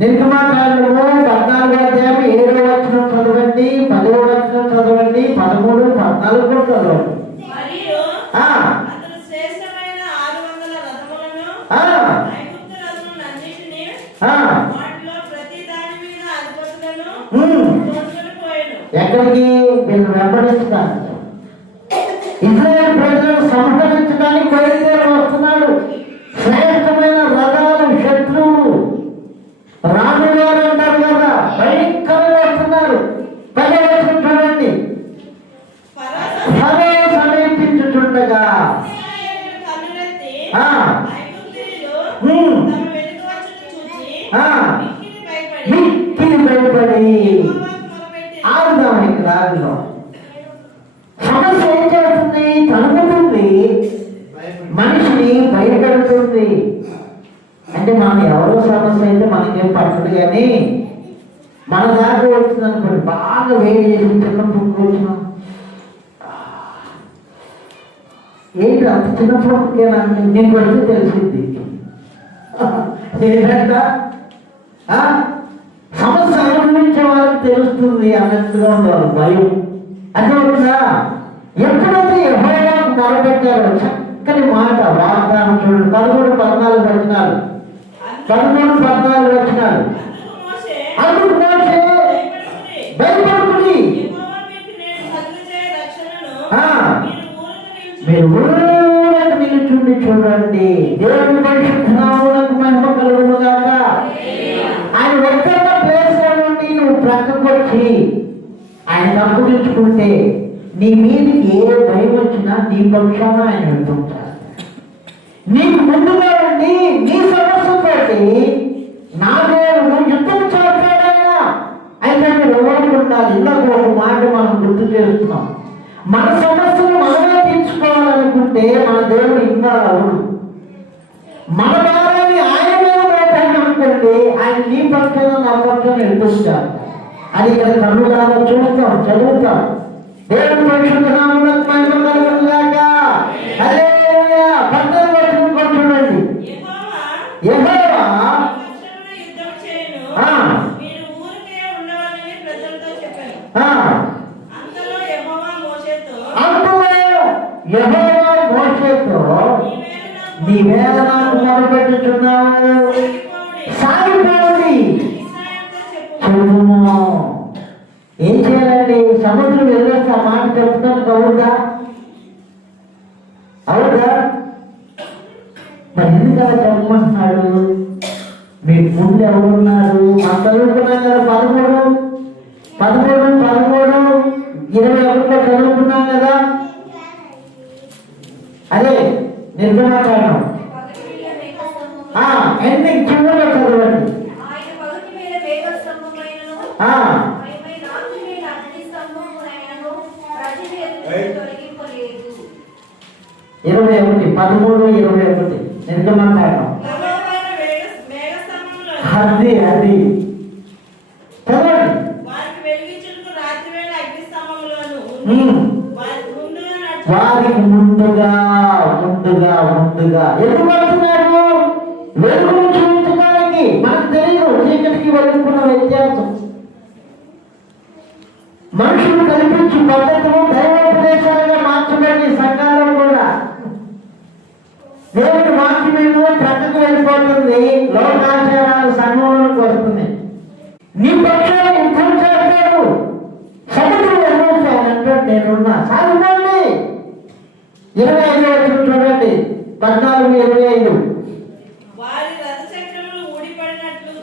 నిర్గమకాండము 14వ అధ్యాయం 7వ వచనం చదవండి, 10వ వచనం చదవండి, 13, 14 కూడా చదవండి. మరియు ఆ అతడు శ్రేష్టమైన 600 రథములను ఆ ఐగుప్తు రథములన్నిటినీ ఆ వాటిలో ప్రతి దాని మీద అధిపతులను ఉమ్. తోడుకొని పోయెను. ఎక్కడికి? వీళ్ళు వెంబడిస్తాను. ఇజ్రాయేల్ ప్రజలను సంహరించడానికి బయలుదేరి వస్తున్నాడు. శ్రేష్టమైన రథాలు, శత్రువులు, రాజుగారు అంటారు కదా, భయంకరంగా వస్తున్నారు. 10వ వచనం చూడండి. ఫరో సమీపించుచుండగా ఇశ్రాయేలీయులు కన్నులెత్తి ఆ ఐగుప్తీయులు ఉమ్. తమ వెనుక వచ్చుట చూచి ఆ మిక్కిలి మిక్కిలి భయపడి భయపడి యెహోవాకు మొరపెట్టి ఆగుదాం. ఇక్కడ ఆగుదాం. సమస్య ఏం చేస్తుంది? తలుపుతుంది, మనిషిని భయపెడుతుంది. అంటే మనం ఎవరో సమస్య అయితే మనకేం పట్టదు, కానీ మన దాకా వచ్చింది అనుకోండి, బాగా వేడి చేసి చిన్న పుట్టుకు వచ్చినాం. ఏంటి అంత చిన్న పుట్టుకేనా? నేను పడితే తెలిసింది ఏంటంట, సమస్య అనుభవించే వాళ్ళకి తెలుస్తుంది అన్నట్టుగా ఉండేవాళ్ళు భయం. అదే ఉందా? ఎప్పుడైతే యెహోవాకు మొరపెట్టారో చక్కని మాట, వాగ్దానం చూడండి. 13, 14 వచనాలు. 13, 14 వచనాలు. అందుకు మోషే అందుకు మోషే భయపడుకుని యెహోవా మీకు నేను కలుగజేయ రక్షణను ఆ. మీరు ఊరక నిలుచు మీరు ఊరక నిలుచుండి చూడండి. దేవుని పరిశుద్ధ నామమునకు మహిమ కలుగునుగాక. ఆయన ఒక్కన్న ప్లేస్ నుండి నువ్వు ప్రక్కకు వచ్చి ఆయన అప్పగించుకుంటే నీ మీదకి ఏ భయం వచ్చినా నీ పక్షాన ఆయన వెళ్తుంటారు. నీకు ముందుగా ఉండి నీ సమస్యతోటి నా దేవుడు యుద్ధం చేస్తాడైనా. అయితే మీరు ఎవరికి ఉండాలి? ఇందాక ఒక మాట మనం గుర్తు చేస్తున్నాం. మన సమస్యను మనమే తీర్చుకోవాలనుకుంటే మన దేవుడు ఇంకా అవును. మన భారాన్ని ఆయన మీద పెట్టాను అనుకోండి, ఆయన నీ పక్షాన నా పక్షాన వెళ్తుంటారు. అది ఇక్కడ కన్నులారా చూస్తాం, చదువుతాం. దేవుని పరిశుద్ధ నామమునకు మహిమ కలుగునుగాక. హల్లెలూయా. 14వ వచనం కూడా చూడండి. యెహోవా పక్షమున యుద్ధం చేయను ఆ. మీరు ఊరికే ఉండవాలని ప్రజలతో చెప్పాను. ఆ అంతలో యెహోవా మోషేతో యెహోవా మోషేతో నీవేళ నాకు మొరపెట్టుచున్నావు, సాగిపోండి ఇశ్రాయేలుతో చెప్పు. చెప్పుము. ఏం చేయాలండి? సముద్రం వెళ్ళొస్తే ఆ మాట చెప్తాను. అవుదా? అవుదా? మరి ఎందుకు అలా చెప్పమంటున్నాడు? మీకు ముందు ఎవరున్నారు? మనం చదువుకున్నాం కదా, 13, 21లో చదువుకున్నాం కదా. అదే నిర్గమకాండం ఎండింగ్ చివరిలో చదవండి. ఆయన పగటి మీద మేఘస్తంభమైనను, ఆ రాత్రి మీద అగ్ని స్తంభమునైనను ప్రజల ఎదుట తొలగింపలేదు. 21, 13, 21 నిర్గమకాండం. యెహోవా మేఘస్తంభంలో అది చదవండి. వారికి వెలిగించుటకు రాత్రివేళ అగ్నిస్తంభంలోను ఉమ్. వారికి ముందుగా వారికి ముందుగా ఎందుకు పడుతున్నారు? వెలుగును చూపించడానికి. మనకు తెలియదు చీకటికి వెలుగుకున్న వ్యత్యాసం. మనుషులు కల్పించు పద్ధతులు దైవోపదేశాలుగా మార్చబడి సంఘాల్లో కూడా దేవుడి వాక్యమేమో ప్రక్కకు వెళ్ళిపోతుంది, లోకాచారాలు సంఘంలోకి వస్తున్నాయి. నీ పక్షాన్ని యుద్ధం చేస్తాడు, సముద్రం ఎన్నోసానంటే నేనున్నా. సాగుకోండి. 25 చూడండి, 14, 25. వారి రథచక్రములు ఊడిపడినట్లు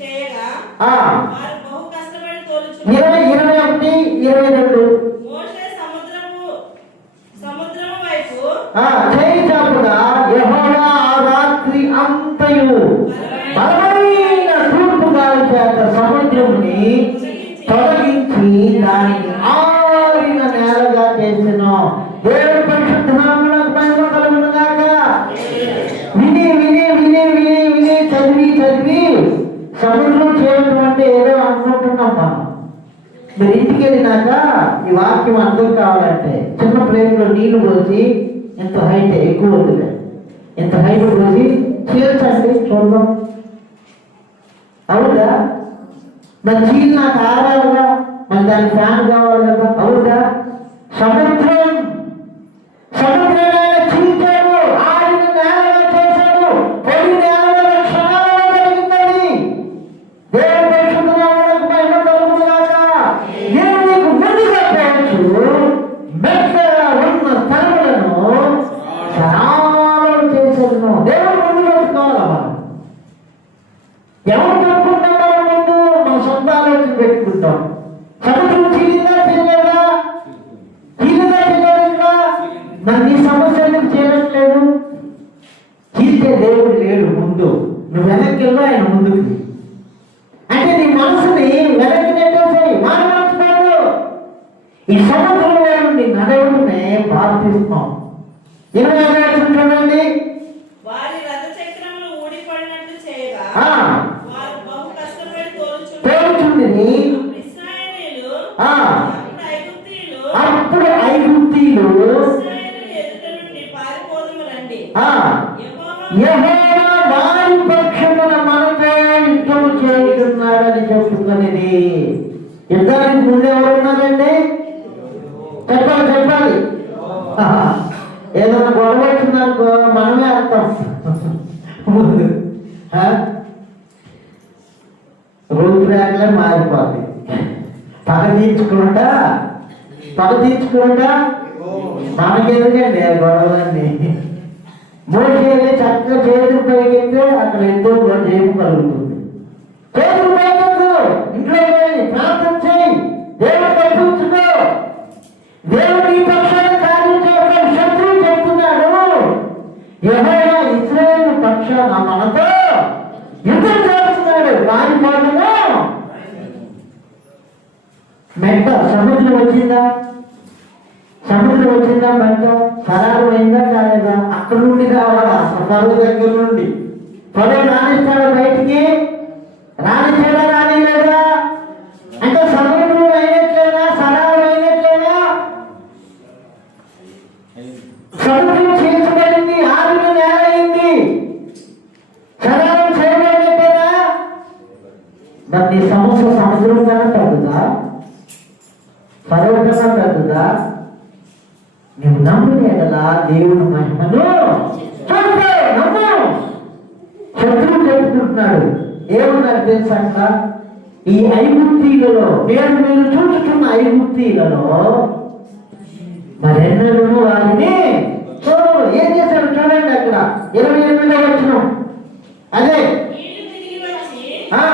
చేయగా ఆ, వారు బహు కష్టపడి తోలుచు 21, 22. మోషే సముద్రము వైపు చేయి చాపుగా యెహోవా ఆ రాత్రి అంతయు బలమైన తూర్పు గాలి చేత సముద్రముని తొలగించి దానికి ఆరిన నేలగా చేసిన దేవుడి పరిశుద్ధ నామమునకు మహిమ కలుగును గాక. విని చదివి సముద్రం చేయడం అంటే ఏదో అనుకుంటున్నాం మనం. మీరు ఇంటికి వెళ్ళినాక ఈ వాక్యం అర్థం కావాలంటే చిన్న ప్లేట్లో నీళ్లు పోసి ఎంత హైట్ ఎక్కువ వద్దులే, ఎంత హైట్ పోసి చీల్చండి చూద్దాం. అవుదా? మరి చీల్ నాకు ఆరాలుగా, మరి దానికి ఫ్యాన్ కావాలి కదా. అవుదా? సముద్రాన్ని చీల్చాడు, ఆడిన నేలగా చేశాడు, పొడి నేలలో క్షణాలలో జరిగిందని. దేవుడి పరిశుద్ధ నామమునకు మహిమ కలుగును గాక. నేను నీకు ముందుగా పోవచ్చు, మెత్తగా ఉన్న స్థలములను సరాలం చేశాను. దేవుడు ముందు పెట్టుకోవాలా మనం? ఎవరు పెట్టుకుంటాం? మనం ముందు మన సొంత ఆలోచన పెట్టుకుంటాం. సముద్రం చీలిందా చీలలేదా? మరి నీ సమస్య ఎందుకు చేయట్లేదు? చీల్చే దేవుడు లేడు ముందు, నువ్వు వెనక్కి వెళ్ళు, ఆయన ముందుకు. అంటే నీ మనసుని వెనక్కి నెట్టేసాయి, మానవడు. ఈ సముద్రంలో నుండి నడవడమే బాధిస్తున్నాం. 25 చూడండి. వారి రథచక్రములు ఊడిపడినట్లు చేయగా ఆ, వారు బహు కష్టపడి తోలుచు తేలుచుండిని. ఇశ్రాయేలీయులు ఆ, అప్పుడు ఐగుప్తీయులు అప్పుడు ఐగుప్తీయులు ఇశ్రాయేలీయుల ఎదుట నుండి పారిపోదుము రండి. ఆ, యెహోవా వారి పక్షమున మనతో యుద్ధము చేయుచున్నాడని చెప్పుకునేది. యుద్ధానికి ముందు ఎవరు ఉన్నారండి? చెప్పాలి. ఏదైనా గొడవ వచ్చిందనుకో మనమే అర్థం ముందు రూపురేఖలే మారిపోతుంది. పగ తీర్చుకుంటా మనకెందుకండి ఆ గొడవలన్నీ. మోసేది చక్కగా చేతులు పైకెత్తే అక్కడ ఎంతో జయము కలుగుతుంది. చేతులు పైకెత్తు, ఇంట్లో ప్రార్థన చేయి, దేవుడు తప్పించుకో. దేవుడు ఈ పక్షాన్ని కార్యం చేస్తాడు. శత్రువు చెప్తున్నాడు, యెహోవా ఇశ్రాయేలు పక్షాన మనతో యుద్ధం చేస్తున్నాడు. వారి కోసము మెట్ట సముద్రం వచ్చిందా? మెట్ట సరాలు అయిందా కాలేదా? అక్కడ నుండి రావాలా, పరువు దగ్గర నుండి. పరువు రాణిస్తాడు బయటికి, రానిలేదా? అంటే సముద్రం అయినట్లేదా? సరాలు అయినట్లేదా? సముద్రం చేర్చబడింది, ఆరిన నేల అయింది, సరాలు చేయబడినట్టేనా? మరి నీ సమస్య సముద్రం కన్నా పెద్దదా? పరువు కన్నా పెద్దదా? నువ్వు నమ్మునే కదా దేవుని మహిమను నమ్ము. శత్రువు చెప్పుకుంటున్నాడు, ఏమన్నారు తెలుసా? ఈ ఐగుప్తీయులలో మీరు చూస్తున్న ఐగుప్తీయులలో మరెన్నడూ వారిని చూడరు. ఏం చేశాడు చూడండి, అక్కడ 28వ వచనం. అదే నీళ్లు తిరిగి వచ్చి ఆ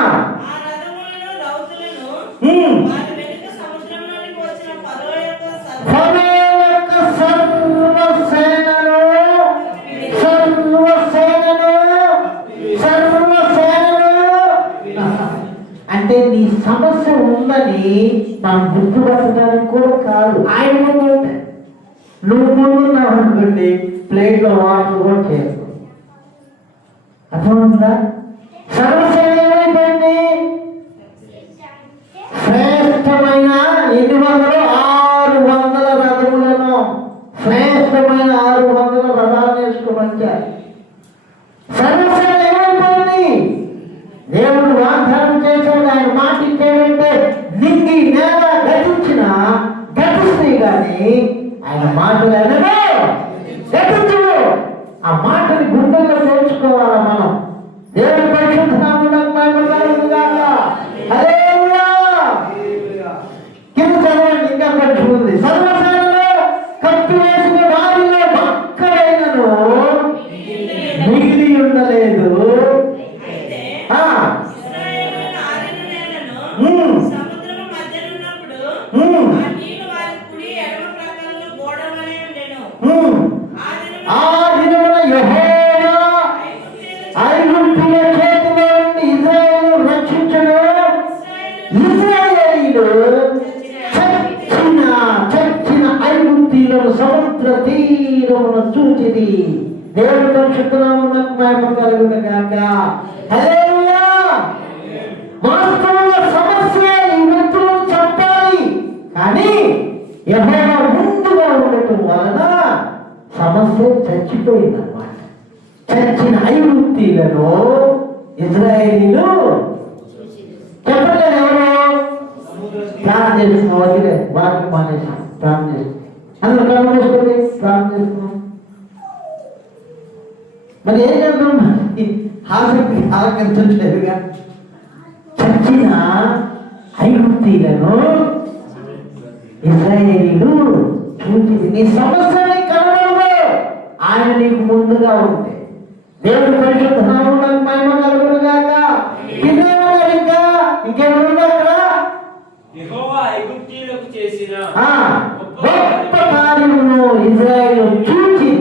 రథములను రౌతులను ఉమ్. వారి వెనుక సముద్రంలోనికి వచ్చిన ఫరో యొక్క అంటే నీ సమస్య ఉందని మనం గుర్తుపట్టడానికి కూడా కాదు. ఆయన ముందు నువ్వు ముందున్నావు అనుకోండి, ప్లేట్లో వాటర్ కూడా చేయరు. అర్థమవుతుందా? సర్వసేన ఏమైపోయింది? శ్రేష్టమైన 600 రథములను, శ్రేష్టమైన 600 రథాలు వేసుకోమంటారు. సర్వసేన ఏమైపోయింది? దేవుడు వాగ్దానం చేశాడు, ఆయన మాట ఇచ్చాడంటే నింగి నేల గతించిన గతిస్తుంది, కానీ ఆయన మాటలు అనగా గతించవు. ఆ మాటని గుండెల్లో చేర్చుకోవాలా మనం. దేవుడి పరిశుద్ధ నామమునకు మహిమ కలుగుగాక. హల్లెలూయా. కింద చదవండి, ఇంకా పట్టుకుంది. సర్వసేనలో కప్పివేసిన వారిలో ఒక్కడైనను మిగిలి ఉండలేదు. ఇశ్రాయేలు 6 నెలలను సముద్రము మధ్యనున్నప్పుడు ఆ నీళ్లు వారి కుడి ఎడమ ప్రక్కలలో గోడ వలె ఉండెను. ఆ దినమున యెహోవా ఐగుప్తీయుల చేతిలో నుండి ఇశ్రాయేలు రక్షించును. ఇశ్రాయేలీయులు చచ్చిన ఐగుప్తీయులను సముద్ర తీరమున చూచిది. దేవుడి పరిశుద్ధ నామమునకు మహిమ కలుగుగాక. హల్లెలూయా. వాస్తవంగా సమస్య ఈ వ్యక్తులను చంపాలి, కానీ యెహోవా ముందుగా ఉండటం వలన సమస్య చచ్చిపోయిందన్నమాట. చచ్చిన ఐగుప్తీయులను ఇశ్రాయేలీయులు చెప్పలేదు. ఎవరు ప్రార్థన చేస్తున్నాం? వదిలే వారికి మానేసి ప్రార్థన చేస్తున్నాం. అందరూ కళ్ళు మూసుకొని ప్రార్థన చేస్తున్నాం. మరి ఏం చేద్దాం? ఆసక్తి ఆలకించట్లేదుగా. చచ్చిన ఐగుప్తీయులను ఇశ్రాయేలీయులు చూసి నీ సమస్యని కనబడదు, ఆయన నీకు ముందుగా ఉంటే. దేవుడి పరిశుద్ధ నామమునకు మహిమ కలుగుగాక. ఇదేమన్నారు? ఇంకేమన్నా అక్కడ? యెహోవా ఐగుప్తీయులకు చేసిన గొప్ప కార్యమును ఇశ్రాయేలు చూచి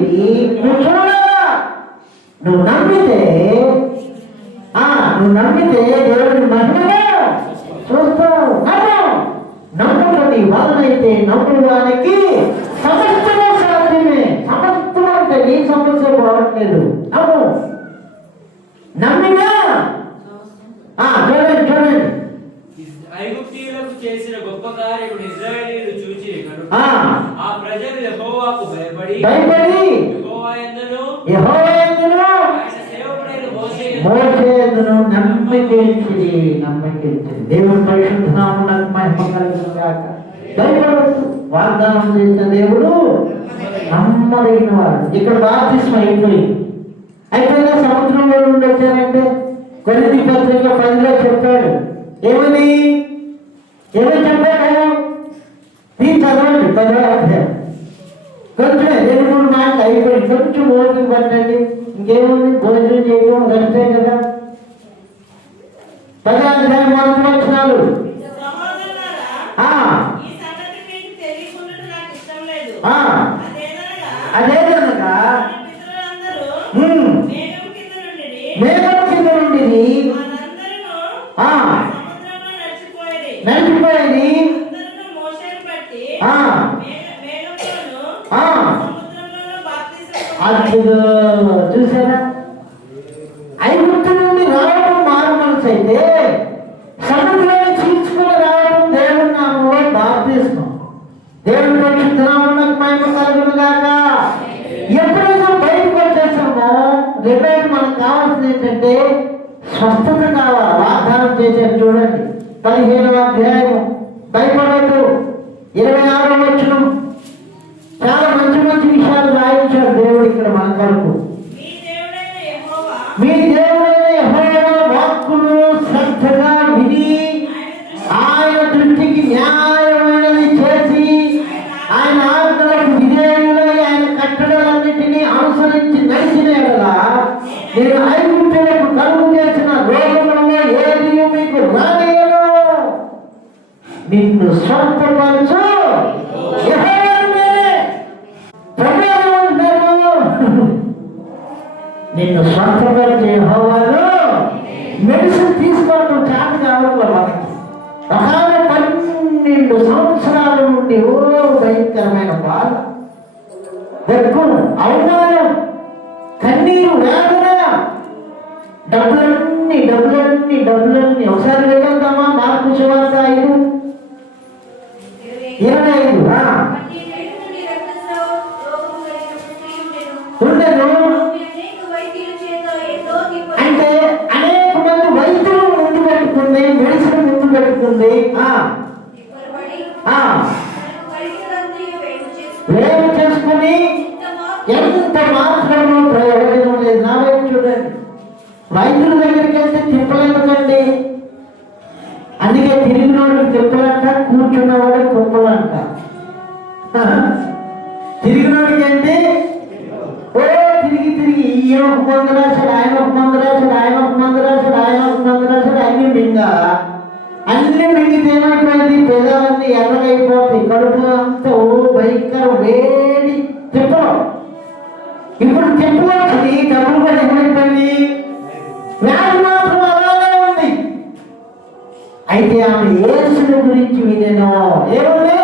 నువ్వు చూడాలా. నువ్వు నమ్మితే దేవుడి మహిమగా చూస్తావు. నమ్ముకొని వలనైతే నమ్మువానికి సమస్తము సాధ్యమే. సమస్తం అంటే నీ సమస్య పోవట్లేదు. నమ్ము. నమ్మినా చూడండి ఐగుప్తీయులకు చేసిన గొప్ప కార్యమును ఇశ్రాయేలీయులు చూచి కనుక ఆ ప్రజలు యెహోవాకు భయపడి యెహోవా యందును ఆయన సేవకుడైన మోషే యందును నమ్మకించింది. దేవుని పరిశుద్ధ నామమునకు మహిమ కలుగుగాక. భయపడవద్దు. వాగ్దానం చేసిన దేవుడు నమ్మదగిన వాడు. ఇక్కడ బాప్తిస్మ అయిపోయింది. అయిపోయినా సముద్రంలో నుండి వచ్చారంటే కొరింథీ పత్రిక 10లో చెప్పాడు. ఏమని చెప్పాడు? దీన్ని చదవండి. 10వ అధ్యాయం. కొంచెం 2-3 మాటలు అయిపోయింది. కొంచెం ఓపిక పట్టండి. ఇంకేముంది? భోజనం చేయడం గడిపే కదా. 10వ అధ్యాయం 1 వచనాలు. సహోదరులారా, ఈ సంగతి మీకు తెలియకుండా నాకు ఇష్టం లేదు. అదేదనగా మన పితరులందరూ మేఘం కింద నుండిరి. వారందరూ సముద్రంలో నడిచిపోయిరి. అందరూ మోషేను బట్టి మేఘంలోను సముద్రంలోను బాప్తిసం పొందిరి. చూసారా? ఐగుప్తు నుండి రావడం మారు మనసు అయితే సముద్రాన్ని చీల్చుకొని రావడం దేవుని నామంలో బాప్తిస్మం. దేవుని పరిశుద్ధ నామమునకు మహిమ కలుగుగాక. ఎప్పుడైతే బయటకు వచ్చేసామో రెండోది మనకు కావాల్సింది ఏంటంటే స్వస్థత కావాలి. వాగ్దానం చేశారు చూడండి. 15వ అధ్యాయం. భయపడద్దు. 26వ వచనం. చాలా మంచి విషయాలు రాయించాడు దేవుడు ఇక్కడ మన కొరకు. మీ దేవుడైన యెహోవా వాక్కును శ్రద్ధగా విని ఆయన దృష్టికి న్యాయమైనది చేసి ఆయన ఆజ్ఞలకు విధేయులై ఆయన కట్టడలన్నిటినీ అనుసరించి నడిచిన యెడల నేను ఐగుప్తులకు కలుగు చేసిన రోగములలో ఏది మీకు రానియను. నిన్ను స్వస్థపరచు యెహోవానే. ప్రభువు అంటారు, నిన్ను స్వస్థపరిచే యెహోవాను. మెడిసిన్ తీసుకోవడం చేత కావట్లేదు మనకి. ఒకవేళ 12 సంవత్సరాల నుండి భయంకరమైన బాధ. దుఃఖం, అవమానం, కన్నీరు, వేదన, డబ్బులన్నీ ఒకసారి వెళ్ళొద్దామా? మార్కు సువార్త 5:25. ఉండదు అంటే అనేక మంది వైద్యులు ముందు పెట్టుకుంది, మెడిసిన్ ముందు పెట్టుకుంది, వేరు చేసుకుని ఎంత మాత్రమో ప్రయోజనం లేదు. నా వైపు చూడండి, వైద్యుల దగ్గరికి వెళ్తే తిప్పలేదండి. అందుకే తిరిగినోడు తిప్పలంట, కూర్చున్నవాడు కుప్పలంట. తిరిగినోడికి అంటే తిరిగి ఈయన ఒక మందు రాశాడు, ఆయన ఒక మందు రాశాడు, అన్ని మింగా అన్ని మింగితే ఏమైపోయింది? పేదలన్నీ ఎర్రగైపోతాయి, కడుపులో అంతా భయంకర వేడి తిప్పలు. ఇప్పుడు తిప్పలు వచ్చి డబ్బులు కూడా ఏమైపోయింది? వ్యాధి మాత్రం అలానే ఉంది. అయితే ఆమె యేసుని గురించి వినేను. ఏముంది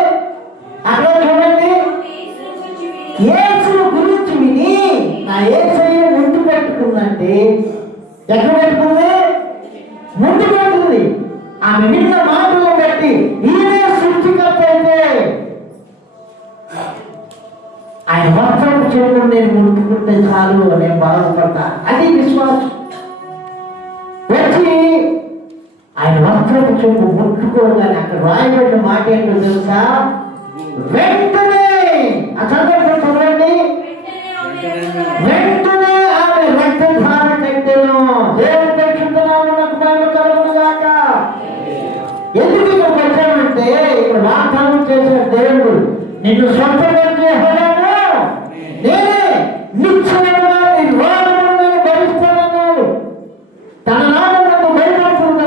అక్కడ చూడండి, యేసుని గురించి విని నా యేసయ్య ముందు పెట్టుకుందంటే ఎక్కడ పెట్టుకుంది? ముందు పెట్టుకుంది. ఆమె విన్న మాటలు బట్టి ఈయనే సృష్టికర్త అయితే ఆయన వస్త్రం చేయడం నేను ముట్టుకుంటే చాలు నేను బాధపడతా, అది విశ్వాసం. వచ్చి ఆయన వస్త్రపు చెంపు ముట్టుకోగానే అక్కడ రాయబడిన మాట ఏంటో తెలుసా? వెంటనే ఆ చదవండి, చదవండి. వెంటనే ఆమె రక్తధార కట్టెను. దేవుని పరిశుద్ధ నామమునకు మహిమ కలుగును గాక. ఎందుకు ఇక్కడికి వచ్చామంటే ఇక్కడ వాగ్దానం చేసిన దేవుడు నిన్ను స్వతంత్రం చేశాను, నేనే నిశ్చయంగా నీ రోగమును నేను భరిస్తానన్నాడు. తన నామమునకు భయపడుతున్న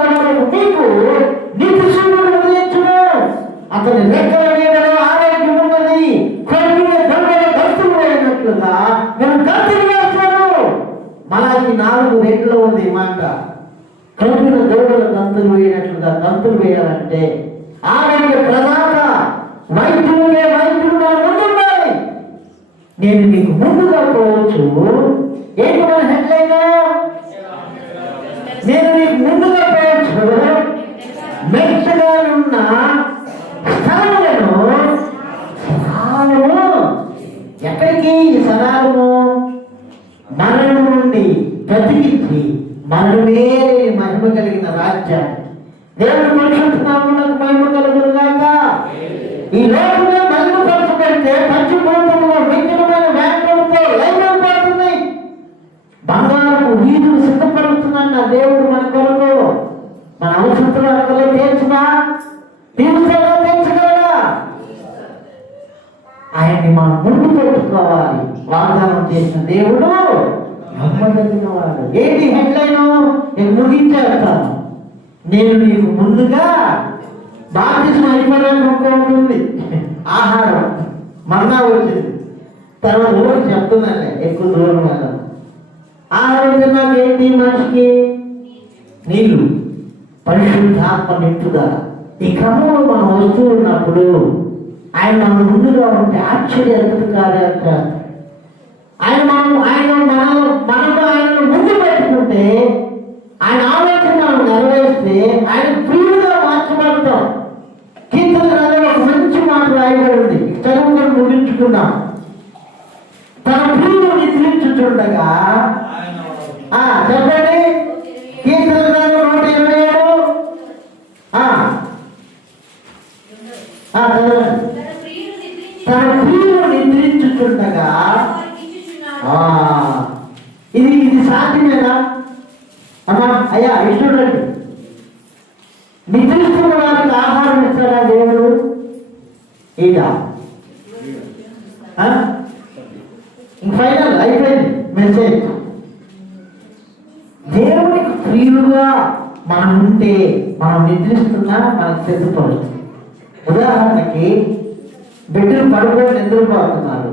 నీకు నీతి సూర్యుడు ఉదయించును. అతని రెక్కల నీడలో ఆరోగ్యం ఉన్నది. కరుణ దొంగల గంతులు వేయనట్లుగా నేను గంతులు వేస్తాను. మలాకి 4:2 ఉంది మాట. కరుణ దొంగల గంతులు వేయనట్లుగా గంతులు వేయాలంటే ఆరోగ్య ప్రదాత వైద్యుడు నా ముందు ఉండాలి. నేను నీకు ముందుగా పోవచ్చు. ఏంటి మన హెడ్లైన్? నేను నీకు ముందుగా పోవచ్చు. మెచ్చగానున్న స్థలములను ఎక్కడికి? ఈ స్థలాలను మరణం నుండి బ్రతికించి మరణమే మహిమ కలిగిన రాజ్యాన్ని దేవుడు పరిశుద్ధనామమునకు మహిమ కలుగును గాక. ఈ లోకమే మలినపరచబడితే పంచభూతములో మిగిలిన వ్యాఖ్యలతో లైనపడుతున్నాయి. బంగారపు వీధులు సిద్ధపడుతున్నాడు నా దేవుడు మన కొరకు. మన అవసరతలు అక్కలే తీర్చునా? తీర్చగలరా? ఆయన్ని మనం ముందు పెట్టుకోవాలి. వాగ్దానం చేసిన దేవుడు నమ్మదగిన వాడు. ఏంటి హెడ్లైన్? నేను ముగించేస్తాను. నేను నీకు ముందుగా బాప్తిస్మం అయిపోవడానికి ఉంటుంది. ఆహారం మన్నా వచ్చింది, తర్వాత రోజు చెప్తున్నాను ఎక్కువ దూరం వెళ్ళాలి. ఆహారం తిన్నాక ఏంటి? మనిషికి నీళ్లు, పరిశుద్ధాత్మ నింపుగా. ఈ క్రమంలో మనం వస్తూ ఉన్నప్పుడు ఆయన మన ముందుగా ఉంటే ఆశ్చర్య కార్యాలు చేస్తాం. ఆయనను ముందు పెట్టుకుంటే ఆయన ఆలోచన మనం నెరవేరిస్తే ఆయన ప్రియులుగా మార్చబడతాం. కీర్తన గ్రంథంలో ఒక మంచి మాట రాయబడింది, చదువుకొని ముగించుకున్నాం. తన ప్రియులు నిద్రించుచుండగా చెప్పండి. కీర్తన గ్రంథం 127 తన ప్రియులు నిద్రించుచుండగా. ఇది సాధ్యమేనా అమ్మా? అయ్యా చూడండి, నిద్రిస్తున్న వారికి ఆహారం ఇస్తారా దేవుడు? ఇక ఫైనల్ అయిపోయింది మెసేజ్. దేవునికి ప్రియులుగా మనం ఉంటే మనం నిద్రిస్తున్నా మనకు సిద్ధపడుతుంది. ఉదాహరణకి బిడ్డలు పడుకొని నిద్రపోతున్నారు,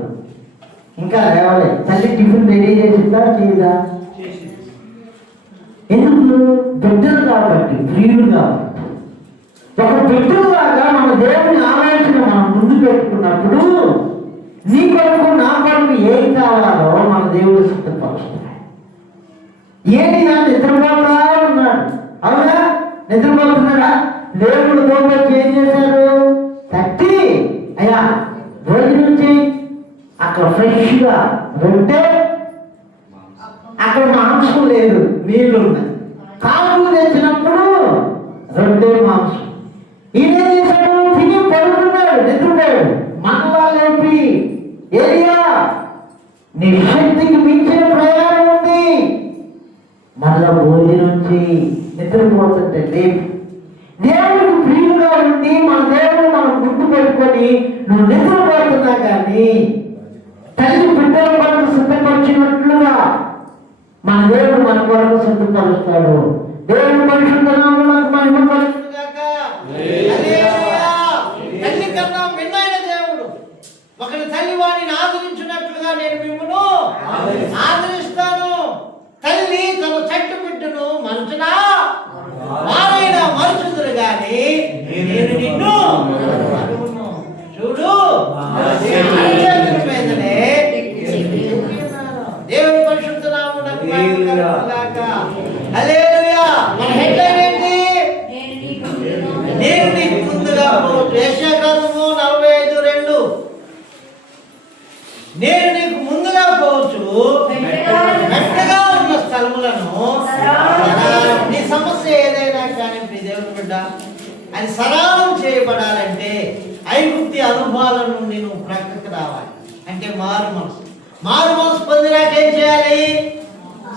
ఇంకా లేవలే, తల్లి టిఫిన్ రెడీ చేసిందా చేయదా? ఎందుకు? బిడ్డలు కాబట్టి, ప్రియులు కాబట్టి. ఒక బిడ్డలాగా మన దేవుని ఆలోచన మనం ముందు పెట్టుకున్నప్పుడు నీ కొరకు నా కొరకు ఏం కావాలో మన దేవుడు సిద్ధపరుస్తున్నాడు. ఏంటి నా నిద్రపోతా ఉన్నాడు, అవునా? నిద్రపోతున్నాడా? దేవుడు దోపకి ఏం చేశారు? తట్టి అయ్యా భోజనం చేయి. అక్కడ ఫ్రెష్గా ఉంటే అక్కడ మాంసం లేదు, నీళ్లు ఉన్నాయి. కాళ్ళు తెచ్చినప్పుడు రొట్టె మాంసం. ఈయన చేశాడు? తిని పడుకున్నాడు, నిద్రపోయాడు. మనలా లేపి ఏలియా నీ శక్తికి మించిన ప్రయాణం ఉంది, మళ్ళా భోజనం చేయి. నిద్రపోతుంటే లేపి దేవుడికి ప్రియులుగా ఉండి మన దేవుడు మనం గుర్తు పెట్టుకొని నువ్వు నిద్రపోతున్నా కానీ తల్లి బిడ్డల కొరకు సిద్ధపరిచినట్లుగా మన దేవుడు మన కొరకు సిద్ధపరుస్తాడు. దేవుడు పరిశుద్ధ నామమునకు మహిమ కలుగును గాక. హల్లెలూయా. తల్లి కన్నా మిన్నైన దేవుడు. ఒకరి తల్లి వాడిని ఆదరించినట్లుగా నేను మిమ్మును ఆదరిస్తాను. తల్లి తన చెట్టు బిడ్డను మరచునా వారైనా మరచుదురు గాని నేను నిన్ను మరువను. చూడు చేతుల మీదనే దేవుని పరిశుద్ధ నామమునకు మహిమ కలుగును గాక. హల్లెలూయా. మన హెడ్లైన్ ఏంటి? నేను నీకు ముందుగా పోవచ్చు. యెషయా గ్రంథము 45:2. నేను నీకు ముందుగా పోవచ్చు, మెట్టగా ఉన్న స్థలములను నీ సమస్య ఏదైనా కానీ మీ దేవుని బిడ్డ అది సరళం చేయబడాలంటే ఐగుప్తి అనుభవాల నుండి నువ్వు ప్రక్కకు రావాలి. అంటే మారు మనసు పొందినాక ఏం చేయాలి?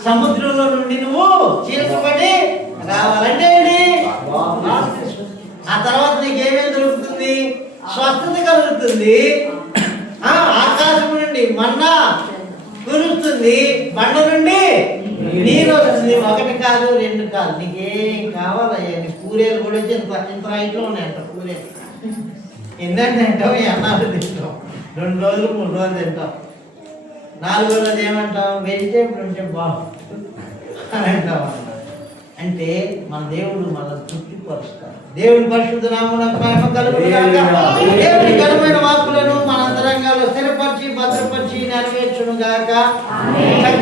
సముద్రంలో నుండి నువ్వు చీల్చబడి రావాలంటే ఏంటి? ఆ తర్వాత నీకేమేమి దొరుకుతుంది? స్వస్థత కలుగుతుంది. ఆకాశం నుండి మన్నా కురుస్తుంది, బండ నుండి నీరు వస్తుంది. 1 కాదు 2 కాదు, నీకేం కావాలయ్యా. నీ కూరేలు కూడా వచ్చి ఇంత హైట్లో ఉన్నాయంట కూరేలు. ఎన్నంటే తింటావు, ఎన్నాళ్ళు తింటాం, 2 రోజులు 3 రోజులు తింటాం. 4 రోజులు ఏమంటాం? వెజిటేబుల్ ఉంటే బాగుంటుంది అని అంటాం అన్నమాట. అంటే మన దేవుడు మన తృప్తిపరుస్తాడు. దేవుని పరిశుద్ధ నామమునకు మహిమ కలుగును గాక. దేవుని ఘనమైన వాక్కులను మన అంతరంగాల్లో స్థిరపరిచి భద్రపరిచి నెరవేర్చును గాక.